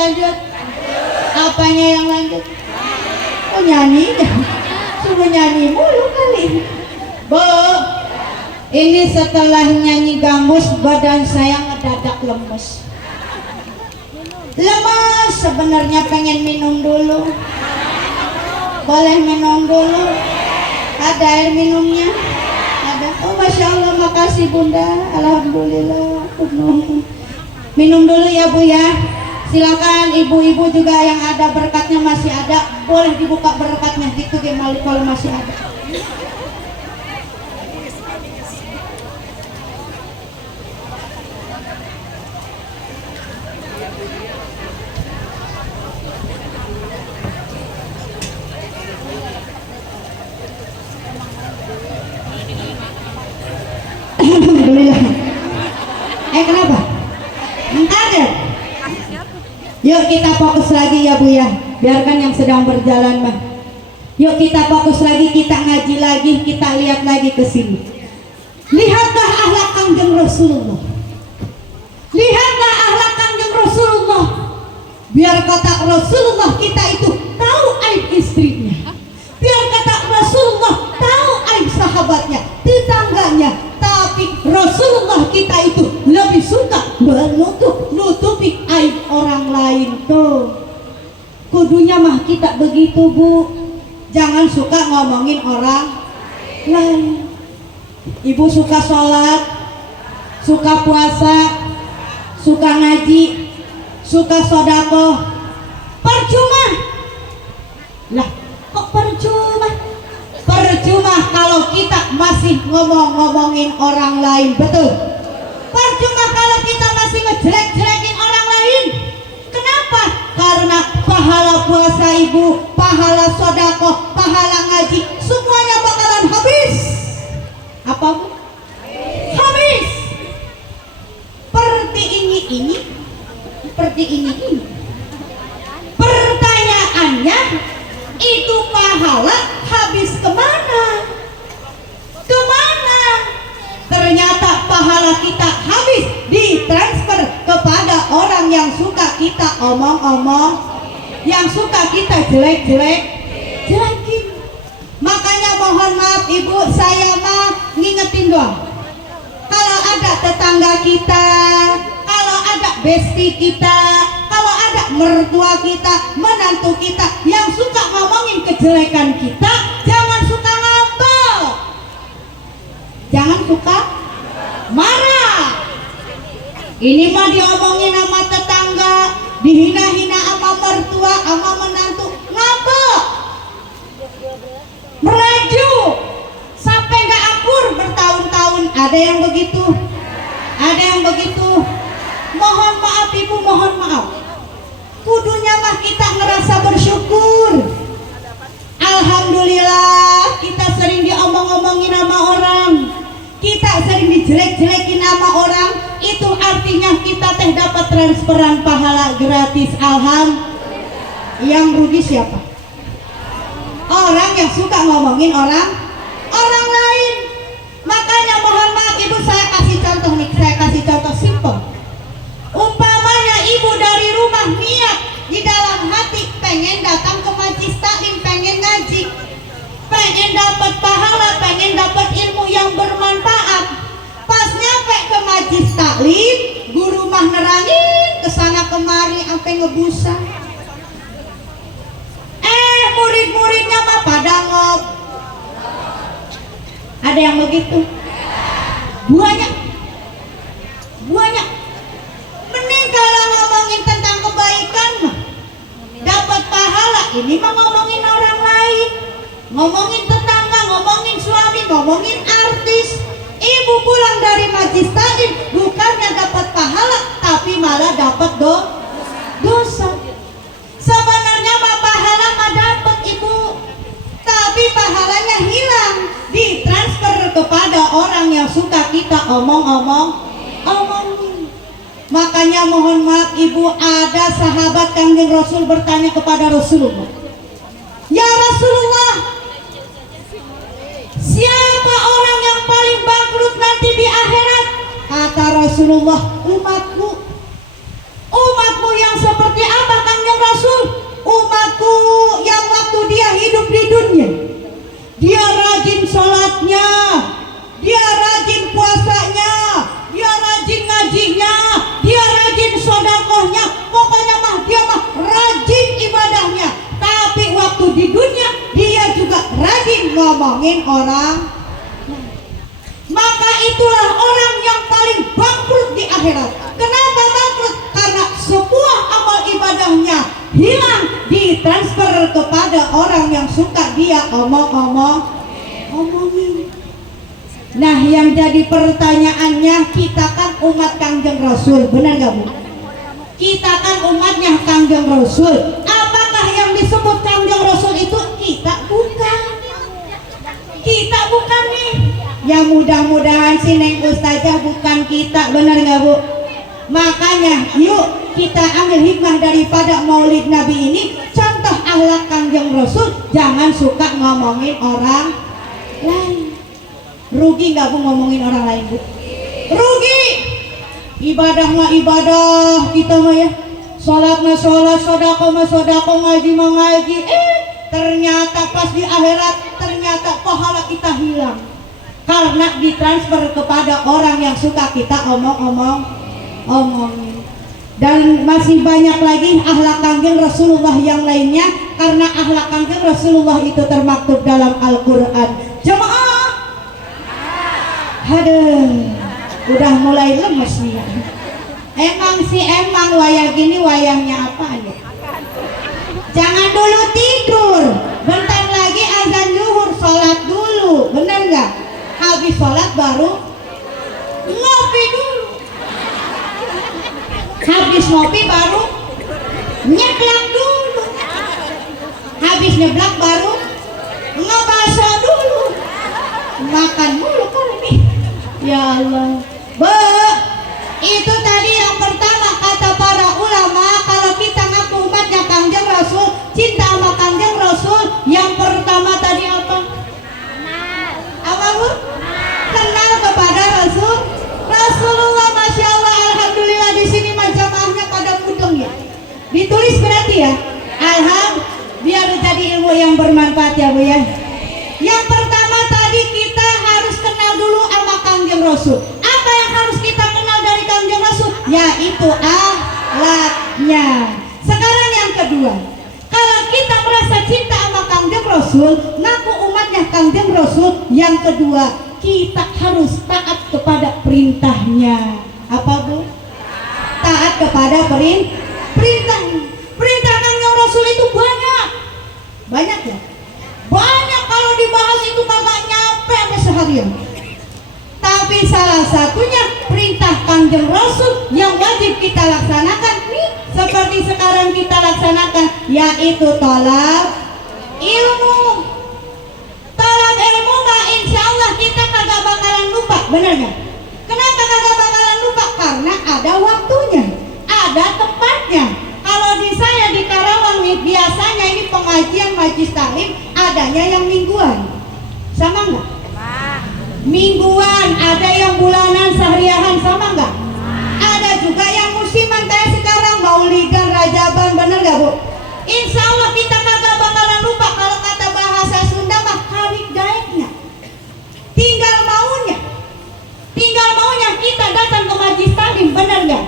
lanjut? Apanya yang lanjut? Oh nyanyinya, suruh nyanyi mulu kali. Bu, ini setelah nyanyi gambus badan saya ngedadak lemes. Lemes, sebenarnya pengen minum dulu. Boleh minum dulu? Ada air minumnya? Ada. Oh masya Allah, makasih bunda. Alhamdulillah. Minum dulu ya bu ya. Silakan ibu-ibu juga yang ada berkatnya masih ada, boleh dibuka berkatnya gitu gimana kalau masih ada. Alhamdulillah. Kenapa? Entar deh. Yuk kita fokus lagi ya bu ya. Biarkan yang sedang berjalan mah. Yuk kita fokus lagi, kita ngaji lagi, kita lihat lagi ke sini. Lihatlah akhlak Kanjeng Rasulullah. Lihatlah akhlak Kanjeng Rasulullah. Biar kata Rasulullah kita itu tahu aib istrinya. Biar kata Rasulullah tahu aib sahabatnya, tetangganya. Tapi Rasulullah kita itu lebih suka menutupi aib orang lain tuh. Kudunya mah kita begitu bu. Jangan suka ngomongin orang lain. Ibu suka sholat, suka puasa, suka ngaji, suka sodako. Percuma. Lah kok percuma? Percuma kalau kita masih ngomongin orang lain, betul? Percuma kalau kita masih ngejelek-jelekin orang lain. Kenapa? Karena pahala puasa ibu, pahala sodako, pahala ngaji, semuanya bakalan habis. Apa bu? Habis. Seperti ini. Pertanyaannya, itu pahala habis kemana? Kemana? Ternyata pahala kita habis ditransfer kepada orang yang suka kita omong-omong, yang suka kita jelekin. Makanya mohon maaf ibu, saya mah ngingetin doang. Kalau ada tetangga kita, kalau ada bestie kita, kalau ada mertua kita, menantu kita yang suka ngomongin kejelekan kita, jangan suka ngambek, jangan suka marah. Ini mah diomongin sama tetangga, dihina-hina sama mertua, sama menantu, ngambek, merajuk sampai gak akur bertahun-tahun. Ada yang begitu, ada yang begitu. Mohon maaf ibu, mohon maaf. Kudunya mah kita ngerasa bersyukur. Alhamdulillah kita sering diomong-omongin sama orang, kita sering dijelek-jelekin sama orang. Itu artinya kita teh dapat transferan pahala gratis. Alhamdulillah. Yang rugi siapa? Orang yang suka ngomongin orang lain. Makanya mohon maaf ibu, saya kasih contoh nih, saya kasih contoh simple. Umpamanya ibu dari rumah niat di dalam hati pengen datang ke majelis taklim, pengen ngaji, pengen dapat pahala, pengen dapat ilmu yang bermanfaat. Pas nyampe ke majelis taklim, guru mah nerangin kesana kemari sampai ngebusan. Murid-muridnya mah pada ngob. Ada yang begitu? Banyak. Mending kalau ngomongin tentang kebaikan mah dapat pahala. Ini mah ngomongin orang lain, ngomongin tetangga, ngomongin suami, ngomongin artis. Ibu pulang dari majelis taklim bukannya dapat pahala, tapi malah dapat dosa. Sebenarnya mah pahala mah dapat ibu, tapi pahalanya hilang, ditransfer kepada orang yang suka kita omongin. Makanya mohon maaf ibu, ada sahabat Kanjeng Rasul bertanya kepada Rasulullah, ya Rasulullah, siapa orang yang paling bangkrut nanti di akhirat? Kata Rasulullah, umatmu yang seperti apa? ngomongin orang. Maka itulah orang yang paling bangkrut di akhirat. Kenapa bangkrut? Karena sebuah amal ibadahnya hilang, ditransfer kepada orang yang suka dia omongin. Nah, yang jadi pertanyaannya, kita kan umat Kangjeng Rasul, benar gak Bu? Kita kan umatnya Kangjeng Rasul. Apakah yang disebut Kangjeng Rasul itu kita? Bukan. Kita bukan nih. Ya mudah-mudahan si Neng Ustazah bukan kita, benar gak Bu? Makanya yuk kita ambil hikmah daripada Maulid Nabi ini. Contoh akhlak Kangjeng Rasul, jangan suka ngomongin orang lain. Rugi gak Bu ngomongin orang lain Bu? Rugi. Ibadah mah ibadah kita mah ya, sholat mah sholat, sodako mah sodako, ngaji mah ngaji. Ternyata pas di akhirat ternyata pahala kita hilang karena ditransfer kepada orang yang suka kita omongin. Dan masih banyak lagi akhlak Kangjeng Rasulullah yang lainnya, karena akhlak Kangjeng Rasulullah itu termaktub dalam Al-Quran. Jemaah, aduh, udah mulai lemes nih. Emang wayang gini wayangnya apa nih? Jangan dulu tidur, bentar lagi azan zuhur, sholat dulu, bener nggak? Habis sholat baru ngopi dulu, habis ngopi baru nyeblak dulu, habis nyeblak baru ngebaso dulu, makan mulu kali nih. Ya Allah, itu tadi yang pertama kata para ulama. Kalau kita ngaku umatnya Kangjeng Rasul, cinta sama Kangjeng Rasul, yang pertama tadi apa? Apa Bu? Kenal kepada Rasulullah. Masya Allah, alhamdulillah di sini jamaahnya pada mudeng ya. Ditulis berarti ya. Alhamdulillah, biar jadi ilmu yang bermanfaat ya Bu ya. Yang pertama tadi kita harus kenal dulu sama Kangjeng Rasul. Apa yang harus kita kenal dari Kangjeng Rasul? Yaitu akhlaknya. Sekarang yang kedua, kalau kita merasa cinta sama Kangjeng Rasul, ngaku umatnya Kangjeng Rasul, yang kedua kita harus taat kepada perintahnya. Apa Bu? Taat kepada perintahnya. Perintah Kangjeng Rasul itu banyak ya. Banyak, kalau dibahas itu kagak nyampe sampai seharian. Tapi salah satunya perintah Kangjeng Rasul yang wajib kita laksanakan nih, seperti sekarang kita laksanakan, yaitu talab ilmu. Talab ilmu mah insya Allah kita kagak bakalan lupa, bener gak? Kenapa kagak bakalan lupa? Karena ada waktunya, ada tempatnya. Kalau di saya di Karawang nih, biasanya ini pengajian majlis taklim adanya yang mingguan, sama nggak? Mingguan, ada yang bulanan sehariahan, sama nggak? Ada juga yang musiman kayak sekarang, maulidan, rajaban, bener nggak Bu? Insya Allah kita kagak bakalan lupa. Kalau kata bahasa Sunda mah kalik daeknya, tinggal maunya kita datang ke majlis taklim, bener nggak?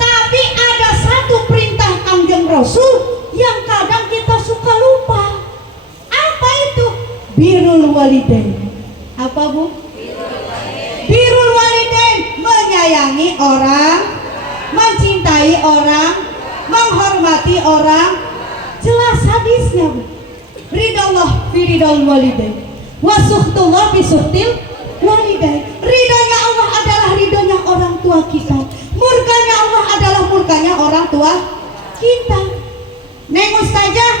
Tapi ada satu perintah Kangjeng Rasul yang kadang kita suka lupa. Apa itu? Birrul walidain. Apa Bu? Birrul walidain, menyayangi orang, mencintai orang, menghormati orang. Jelas hadisnya Bu. Ridallah fi ridal walidain, wa suhtullah fi suhtil walidain. Ridhonya Allah adalah ridhonya orang tua kita, murkanya Allah adalah murkanya orang tua kita. Neng Ustazah,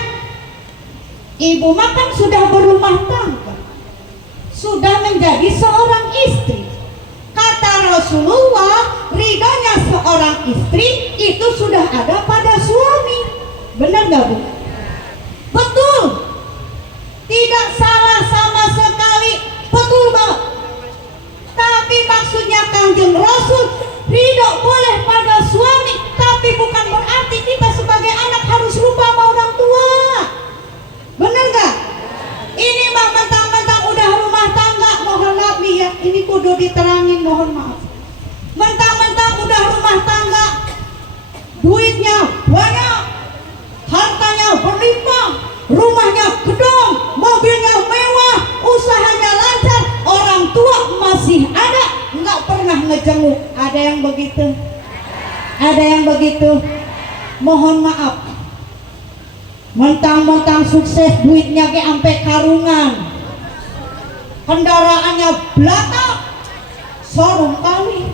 ibu makan sudah berumah tangga, sudah menjadi seorang istri. Kata Rasulullah, ridhonya seorang istri itu sudah ada pada suami. Benar gak Bu? Betul, tidak salah sama sekali, betul banget. Tapi maksudnya Kangjeng Rasul, ridho boleh pada suami, tapi bukan berarti kita sebagai anak harus lupa sama orang tua. Bener gak? Ini mah mentang-mentang udah rumah tangga, mohon maaf nih ya, ini kudu diterangin, mohon maaf. Mentang-mentang udah rumah tangga, duitnya banyak, hartanya berlimpah, rumahnya gedung, mobilnya mewah, pernah ngejenguk? Ada yang begitu? Ada yang begitu? Mohon maaf, mentang-mentang sukses duitnya ke ampe karungan, kendaraannya belata, showroom kali.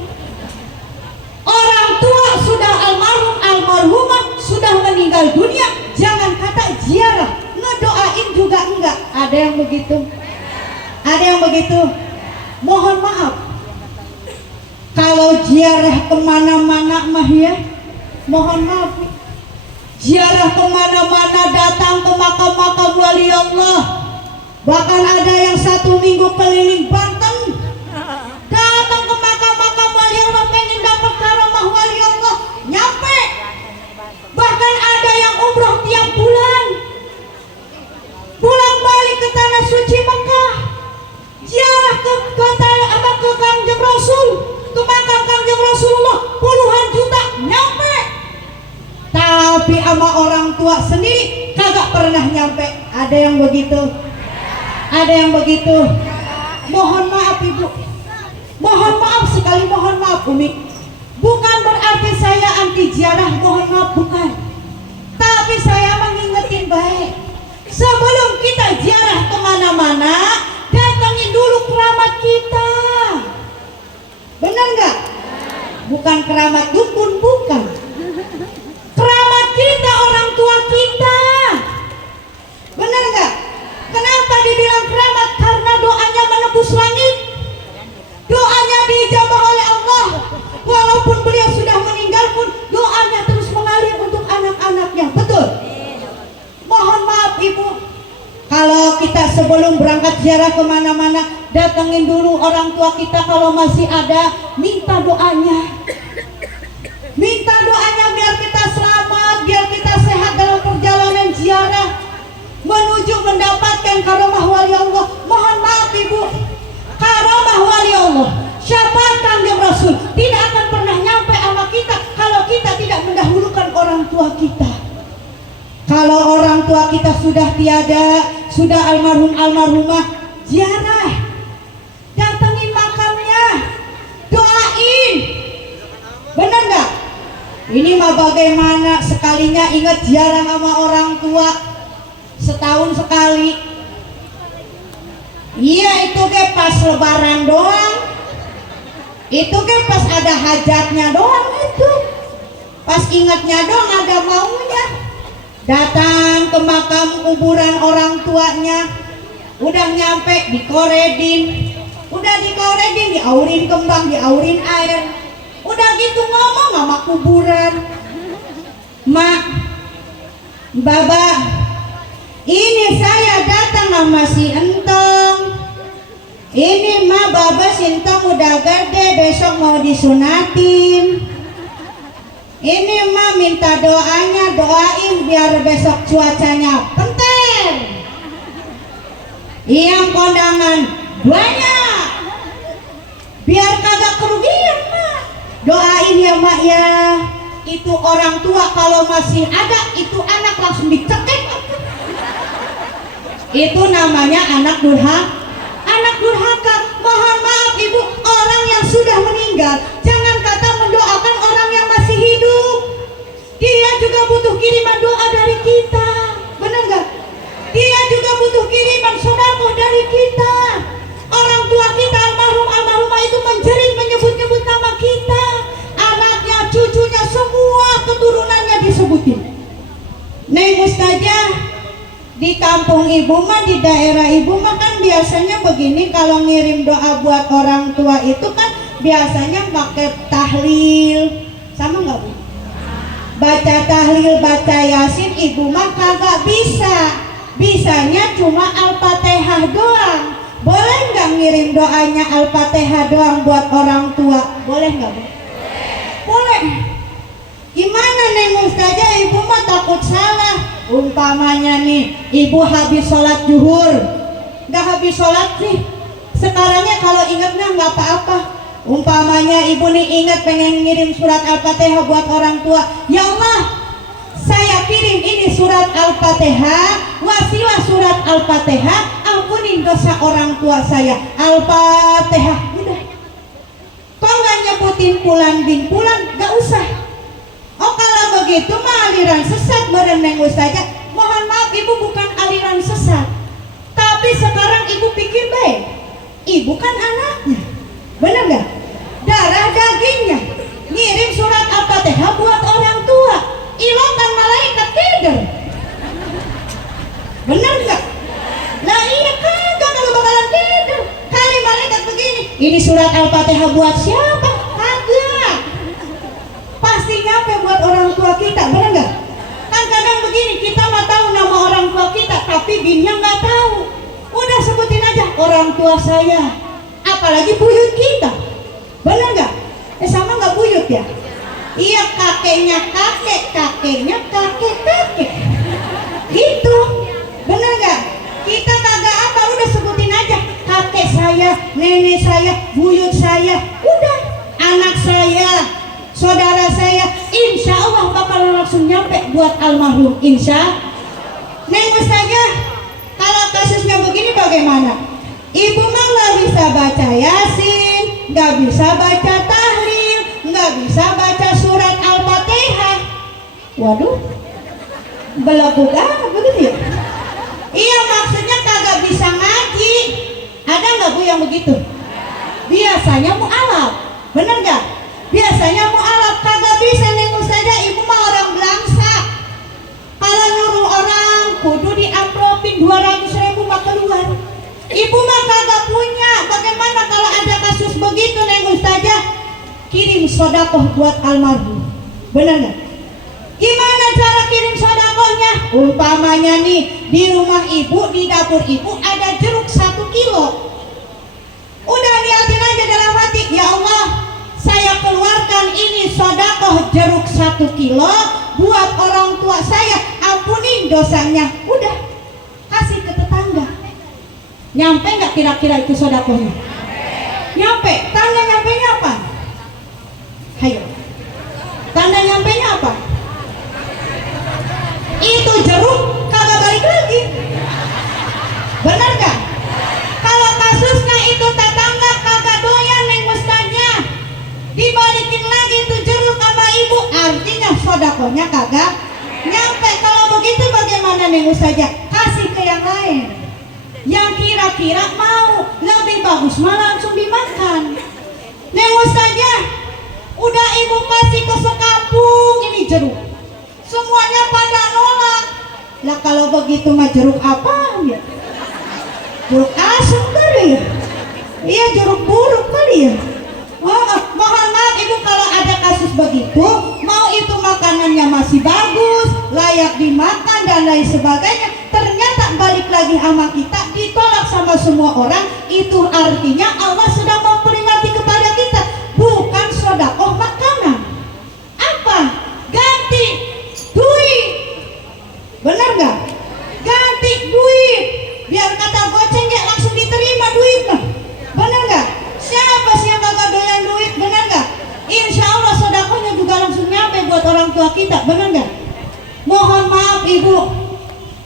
Orang tua sudah almarhum, almarhumah sudah meninggal dunia, jangan kata ziarah, ngedoain juga enggak. Ada yang begitu? Ada yang begitu? Mohon maaf, kalau ziarah kemana-mana mah ya, mohon maaf, ziarah kemana-mana, datang ke makam-makam wali Allah. Bahkan ada yang 1 minggu keliling Banten, datang ke makam-makam wali Allah, pengen dapat karamah wali Allah, nyampe. Bahkan ada yang umroh tiap bulan, pulang balik ke tanah suci Mekah, ziarah ke Kanjeng Rasul, ke makam Kanjeng Rasulullah, puluhan juta nyampe. Tapi sama orang tua sendiri kagak pernah nyampe. Ada yang begitu? Ada yang begitu? Mohon maaf Ibu, mohon maaf sekali, mohon maaf Umi. Bukan berarti saya anti ziarah, mohon maaf, bukan. Tapi saya mengingetin baik, sebelum kita ziarah kemana-mana, datangin dulu keramat kita. Benar nggak? Bukan keramat dukun, bukan. Keramat kita, orang tua kita. Benar nggak? Kenapa dibilang keramat? Karena doanya menembus langit, doanya diijabah oleh Allah. Walaupun beliau sudah meninggal pun doanya terus mengalir untuk anak-anaknya. Betul? Mohon maaf Ibu, kalau kita sebelum berangkat ziarah kemana-mana, datengin dulu orang tua kita kalau masih ada, minta doanya. Minta doanya biar kita selamat, biar kita sehat dalam perjalanan ziarah menuju mendapatkan karamah wali Allah. Mohon maaf Ibu, karamah wali Allah, syafaat Kanjeng Rasul tidak akan pernah nyampe sama kita kalau kita tidak mendahulukan orang tua kita. Kalau orang tua kita sudah tiada, sudah almarhum almarhumah, ziarah, datangin makamnya, doain. Benar nggak? Ini mah bagaimana sekalinya ingat ziarah sama orang tua, setahun sekali. Iya, itu ke pas lebaran doang, itu ke pas ada hajatnya doang, itu pas ingatnya doang, ada maunya. Datang ke makam kuburan orang tuanya, udah nyampe dikoredin, udah dikoredin, diaurin kembang, diaurin air, udah gitu ngomong sama kuburan, Mak, Baba, ini saya datang sama si Entong, ini Mak, Baba, si Entong udah gede, besok mau disunatin. Ini mah minta doanya, doain biar besok cuacanya penter, yang kondangan banyak, biar kagak kerugian mah. Doain ya Mak ya. Itu orang tua kalau masih ada, itu anak langsung dicekik. Itu namanya anak durhaka. Anak durhaka. Mohon maaf Ibu, orang yang sudah meninggal jangan kata mendoakan orang yang masih hidup. Dia juga butuh kiriman doa dari kita. Benar nggak? Dia juga butuh kiriman sedekah dari kita. Orang tua kita almarhum almarhumah itu menjerit menyebut-nyebut nama kita, anaknya, cucunya, semua keturunannya disebutin. Neng Mustajah, di kampung Ibu mah, di daerah Ibu mah kan biasanya begini, kalau ngirim doa buat orang tua itu kan biasanya pakai tahlil, sama nggak Bu? Baca tahlil, baca yasin. Ibu mah kagak bisa, bisanya cuma Al-Fatihah doang. Boleh nggak ngirim doanya Al-Fatihah doang buat orang tua? Boleh nggak Bu? Boleh. Gimana Neng Mustajah, Ibu mah takut salah. Umpamanya nih, Ibu habis sholat zuhur, nggak habis sholat sih, sekarangnya kalau ingatnya nggak apa-apa. Umpamanya Ibu nih ingat pengen ngirim surat Al-Fatihah buat orang tua, ya Allah, saya kirim ini surat Al-Fatihah, wasilah surat Al-Fatihah, ampunin dosa orang tua saya. Al-Fatihah, udah. Kok nggak nyebutin pulan bin pulan, gak usah. Oh kalau begitu mah aliran sesat bareng Neng Ustazah. Mohon maaf ibu bukan aliran sesat, tapi sekarang ibu pikir baik, ibu kan anaknya, bener gak? Darah dagingnya, ngirim surat Al-Fatihah buat orang tua, ilangkan malaikat keder, bener gak? Nah iya kagak kalau bakalan keder, kali malaikat begini, ini surat Al-Fatihah buat siapa? Kagak, pasti nyampe buat orang tua kita, bener gak? Kan kadang begini, kita nggak tahu nama orang tua kita, tapi binnya nggak tahu. Udah sebutin aja orang tua saya, apalagi buyut kita, bener nggak? Sama nggak buyut ya? Iya, kakeknya kakek, kakeknya kakek kakek, gitu, bener nggak? Kita kagak apa, udah sebutin aja kakek saya, nenek saya, buyut saya, udah, anak saya, saudara saya, insya Allah bakal langsung nyampe buat almarhum, insya. Neng Ustazah, kalau kasusnya begini bagaimana? Ibu mah nggak bisa baca Yasin, nggak bisa baca tahlil, nggak bisa baca surat Al-Fatihah. Waduh, belakuk amat begitu ya? Iya, maksudnya kagak bisa ngaji. Ada nggak Bu yang begitu? Biasanya mu'alaf, bener nggak? Biasanya mu'alaf, kagak bisa Neng Ustazah, ibu mah orang belangsa. Kalau nyuruh orang kudu diamplopin 200.000 mah keluar. Ibu mah kagak punya. Bagaimana kalau ada kasus begitu Neng Ustazah? Kirim sodakoh buat almarhum, bener gak? Gimana cara kirim sodakohnya? Umpamanya nih, di rumah ibu, di dapur ibu ada jeruk 1 kilo. Udah niatin aja dalam hati, ya Allah, saya keluarkan ini sodakoh jeruk 1 kilo buat orang tua saya, ampunin dosanya. Udah, kasih ke tetangga. Nyampe nggak kira-kira itu sodakohnya? Nyampe. Tanda nyampenya apa? Hayo, tanda nyampenya apa? Itu jeruk kagak balik lagi, bener gak? Kalau kasusnya itu tetangga kagak doyan Neng Ustazah, dibalikin lagi itu jeruk sama ibu, artinya sodakohnya kagak nyampe. Kalau begitu bagaimana Neng Ustazah? Kasih ke yang lain, yang kira-kira mau, lebih bagus mah langsung dimakan. Neng Ustazah, udah ibu kasih ke sekampung ini jeruk, semuanya pada nolak. Lah kalau begitu mah jeruk apa ya? Jeruk asam kali ya? Iya, jeruk buruk kali ya? Mohon maaf ibu kalau ada kasus begitu, mau itu makanannya masih bagus, layak dimakan dan lain sebagainya, ternyata balik lagi sama kita, ditolak sama semua orang, itu artinya Allah sudah memperingati kepada kita, bukan sodakoh makanan. Apa? Ganti duit, bener gak? Ganti duit, biar kata goceng ya langsung diterima duit mah, bener gak? Siapa sih yang kagak doyan duit, bener gak? Insya Allah sodakohnya juga langsung nyampe buat orang tua kita, bener gak? Mohon maaf ibu,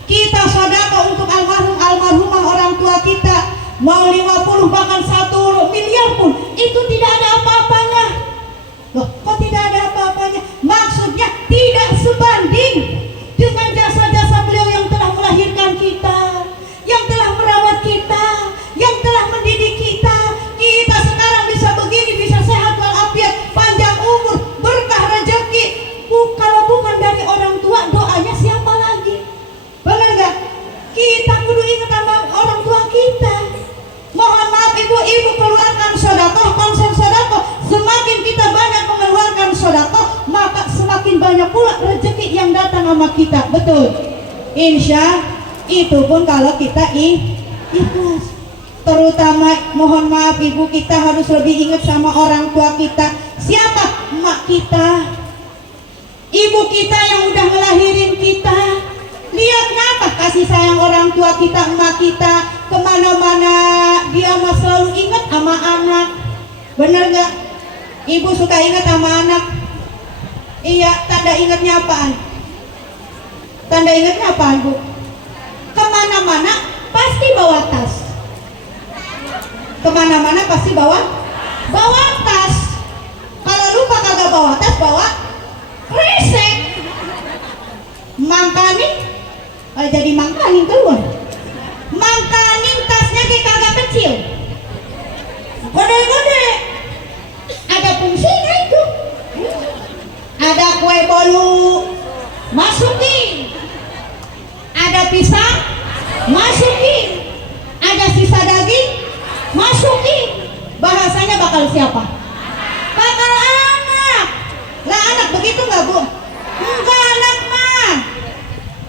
kita sodakoh untuk almarhumah orang tua kita, mau 50 bahkan 1 miliar pun itu tidak ada apa-apanya. Loh, kok tidak ada apa-apanya? Maksudnya tidak sebanding dengan jasa-jasa beliau yang telah melahirkan kita, yang telah merawat kita, yang telah mendidik kita. Kita sekarang bisa begini, bisa sehat walafiat, panjang umur, berkah rezeki. Kalau bukan dari orang tua, doanya siapa lagi? Benar gak? Kita kudu ingat sama orang tua kita. Mohon maaf ibu keluarkan sodakoh, konsep sodakoh. Semakin kita banyak mengeluarkan sodakoh, maka semakin banyak pula rezeki yang datang sama kita. Betul? Insya itu pun kalau kita ikhlas. Terutama mohon maaf ibu, kita harus lebih ingat sama orang tua kita. Siapa? Emak kita, ibu kita yang udah ngelahirin kita. Lihat ngapa kasih sayang orang tua kita, emak kita, kemana-mana dia mah selalu ingat sama anak. Bener gak? Ibu suka ingat sama anak. Iya, tanda ingatnya apaan? Tanda ingatnya apaan bu? Kemana-mana pasti bawa tas. Kemana-mana pasti bawa tas. bawa tas, bawa kresek. Mangkaning jadi mangkaning keluar. Mangkaning tasnya dia kagak kecil, gede-gede. Ada fungsinya itu. Ada kue bolu, masukin. Ada pisang, masukin. Ada sisa daging, masukin. Bahasanya bakal siapa? Bakal anak. Lah anak begitu nggak Bu? Enggak, anak mah.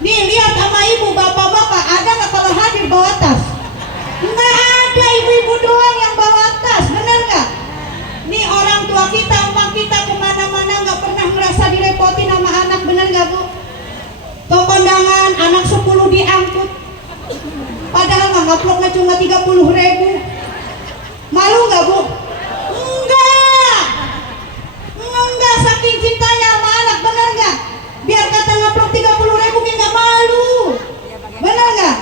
Nih lihat sama ibu, bapak-bapak ada nggak kalau hadir bawa tas? Enggak ada, ibu-ibu doang yang bawa tas, bener nggak? Nih orang tua kita, umpang kita kemana-mana nggak pernah merasa direpotin sama anak, bener nggak Bu? Ke kondangan anak 10 diangkut, padahal mah ngaploknya cuma 30.000. Malu nggak Bu? Enggak, saking cintanya sama anak, bener nggak? Biar kata ngaplok 30.000 dia nggak malu, bener nggak?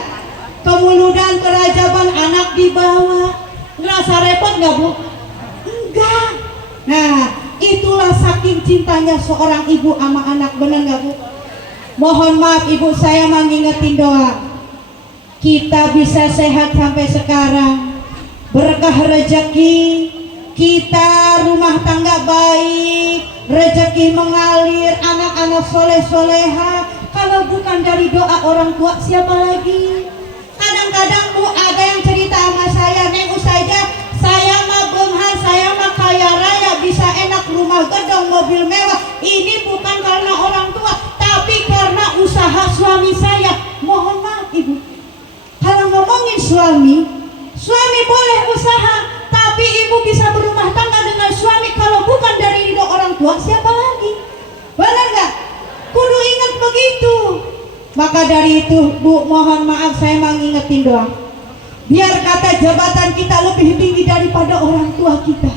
Kemuludan kerajaban anak dibawa, ngerasa repot nggak Bu? Enggak. Nah, itulah saking cintanya seorang ibu sama anak, bener nggak Bu? Mohon maaf ibu, saya mengingetin doang. Kita bisa sehat sampai sekarang, berkah rezeki, kita rumah tangga baik, rezeki mengalir, anak-anak soleh-soleha. Kalau bukan dari doa orang tua, siapa lagi? Kadang-kadang Bu ada yang cerita sama saya, Neng Ustazah, saya mah benghar, saya mah kaya raya, bisa enak rumah gedung, mobil mewah. Ini bukan karena orang tua, tapi karena usaha suami saya. Mohon maaf ibu, kalau ngomongin suami boleh usaha, tapi ibu bisa berumah tangga dengan suami. Kalau bukan dari ridho orang tua, siapa lagi? Benar nggak? Kudu ingat begitu. Maka dari itu Bu, mohon maaf saya mengingetin doang. Biar kata jabatan kita lebih tinggi daripada orang tua kita.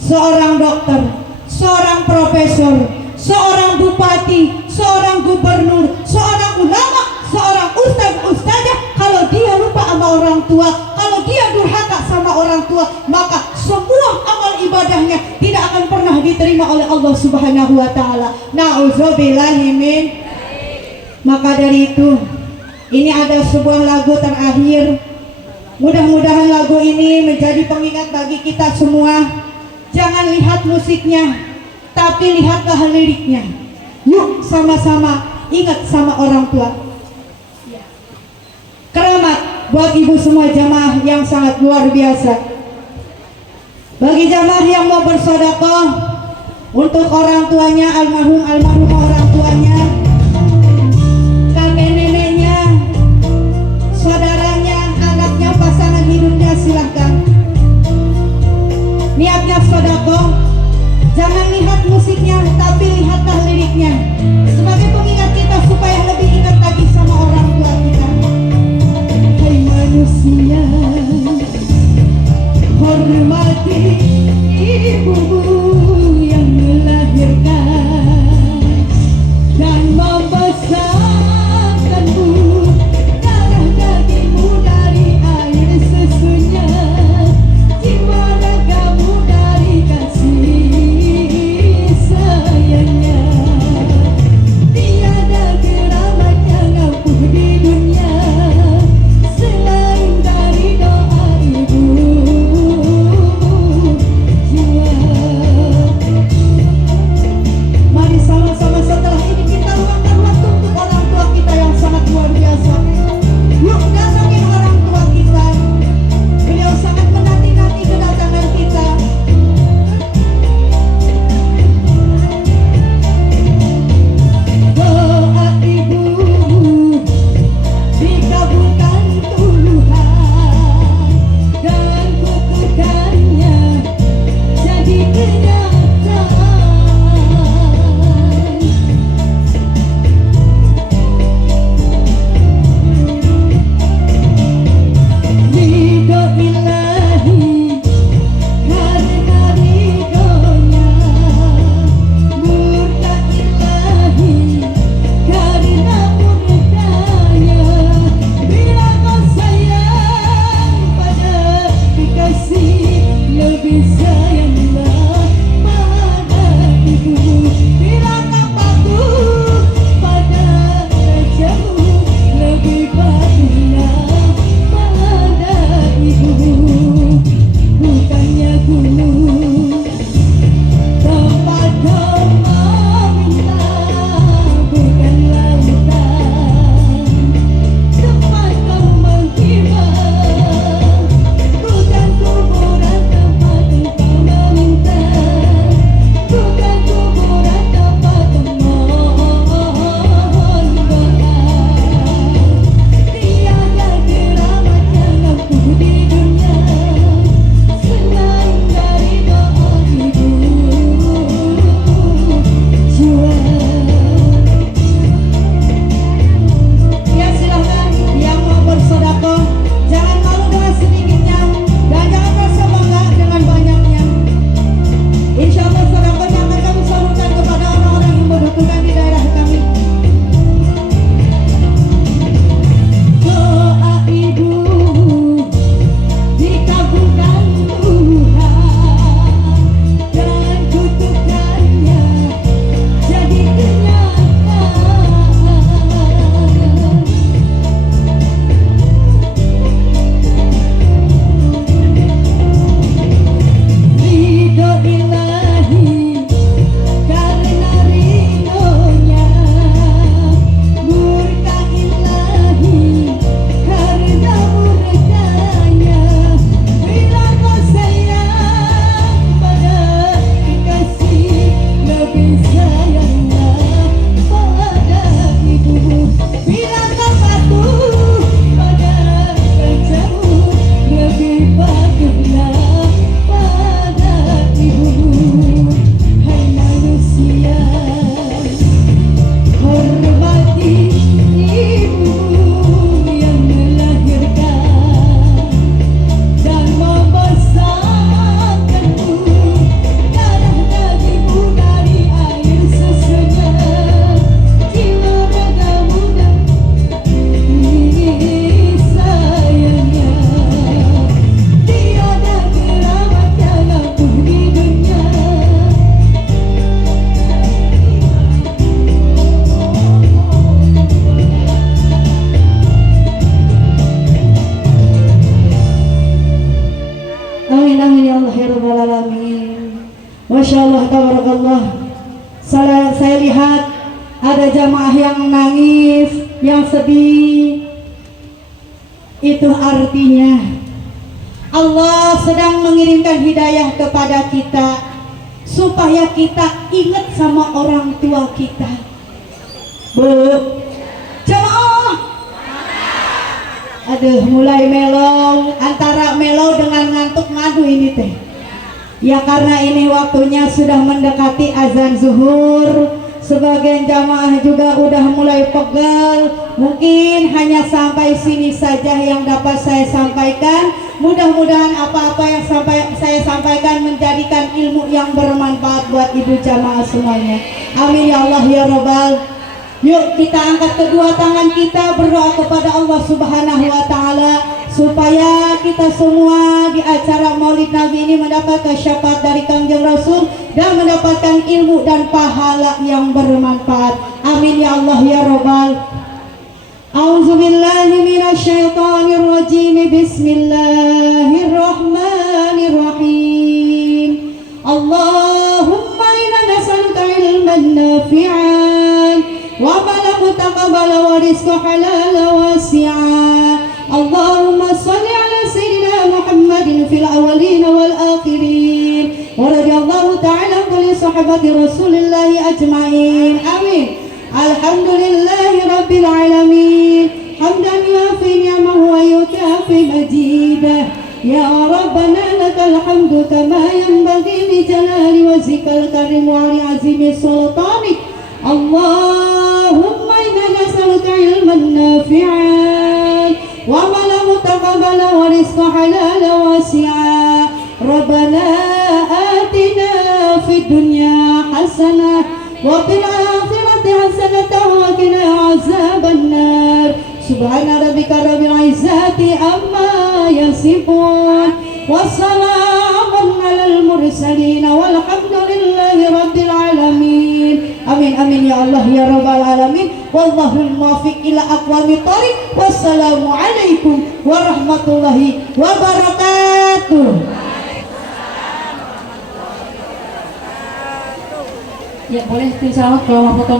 Seorang dokter, seorang profesor, seorang bupati, seorang gubernur, seorang ulama, seorang ustazah, kalau dia lupa sama orang tua, kalau dia durhaka sama orang tua, maka semua amal ibadahnya tidak akan pernah diterima oleh Allah Subhanahu wa taala. Nauzubillahi min. Maka dari itu, ini ada sebuah lagu terakhir. Mudah-mudahan lagu ini menjadi pengingat bagi kita semua. Jangan lihat musiknya, tapi lihatlah liriknya. Yuk sama-sama ingat sama orang tua. Keramat buat ibu semua jamaah yang sangat luar biasa. Bagi jamaah yang mau bersedekah untuk orang tuanya, almarhum orang tuanya, kakek neneknya, saudaranya, anaknya, pasangan hidupnya, silahkan. Niatnya sedekah, jangan lihat musiknya, tapi lihatlah liriknya. Sebagai pengingat kita supaya lebih ingat lagi sama orang tua kita. Hai manusia, hormati ibumu yang melahirkan dan Masya Allah, tabarakallah. Saya lihat ada jamaah yang nangis, yang sedih. Itu artinya Allah sedang mengirimkan hidayah kepada kita supaya kita ingat sama orang tua kita. Bu, jamaah, aduh mulai mellow, antara mellow dengan ngantuk ngadu ini teh. Ya karena ini waktunya sudah mendekati azan zuhur. Sebagian jamaah juga udah mulai pegel. Mungkin hanya sampai sini saja yang dapat saya sampaikan. Mudah-mudahan apa-apa yang saya sampaikan menjadikan ilmu yang bermanfaat buat ibu jamaah semuanya. Amin ya Allah ya Rabbal. Yuk kita angkat kedua tangan kita, berdoa kepada Allah Subhanahu wa Ta'ala supaya kita semua di acara Maulid Nabi ini mendapat syafaat dari Kangjeng Rasul dan mendapatkan ilmu dan pahala yang bermanfaat. Amin ya Allah ya Rabbal. A'udzubillahi minasyaitonirrajim. Bismillahirrahmanirrahim. Allahumma inna nas'aluka ilman nafi'an wa amalan taqabbala wa rizqan halalan wasi'an. Allahumma shalli ala sayyidina Muhammadin fil awwalin wal akhirin wa radiyallahu ta'ala an kulli sahabati Rasulillah ajma'in. Amin. Alhamdulillahi rabbil alamin, hamdan yafi ni'amahu wa yukafi majidah. Ya Rabbana lakal hamdu kama yanbaghi li jalali wajhikal karim wa li azimi sultanik. Allahumma inna nas'aluka ilman nafi'an wa amalan mutaqabbalan wa rizqan halalan wasi'an. Rabbana atina fid dunya hasanah wa fil akhirati hasanatan wa qina azaban nar. Subhana rabbika rabbil izzati amma yasifun wassalamun alal mursalin walhamdulillahi rabbil alamin. Amin amin ya Allah ya rabbal alamin. Wallahul muwaffiq ila aqwamit thoriq. Wassalamu alaikum warahmatullahi wabarakatuh. Ya boleh tim selamat kalau mau foto.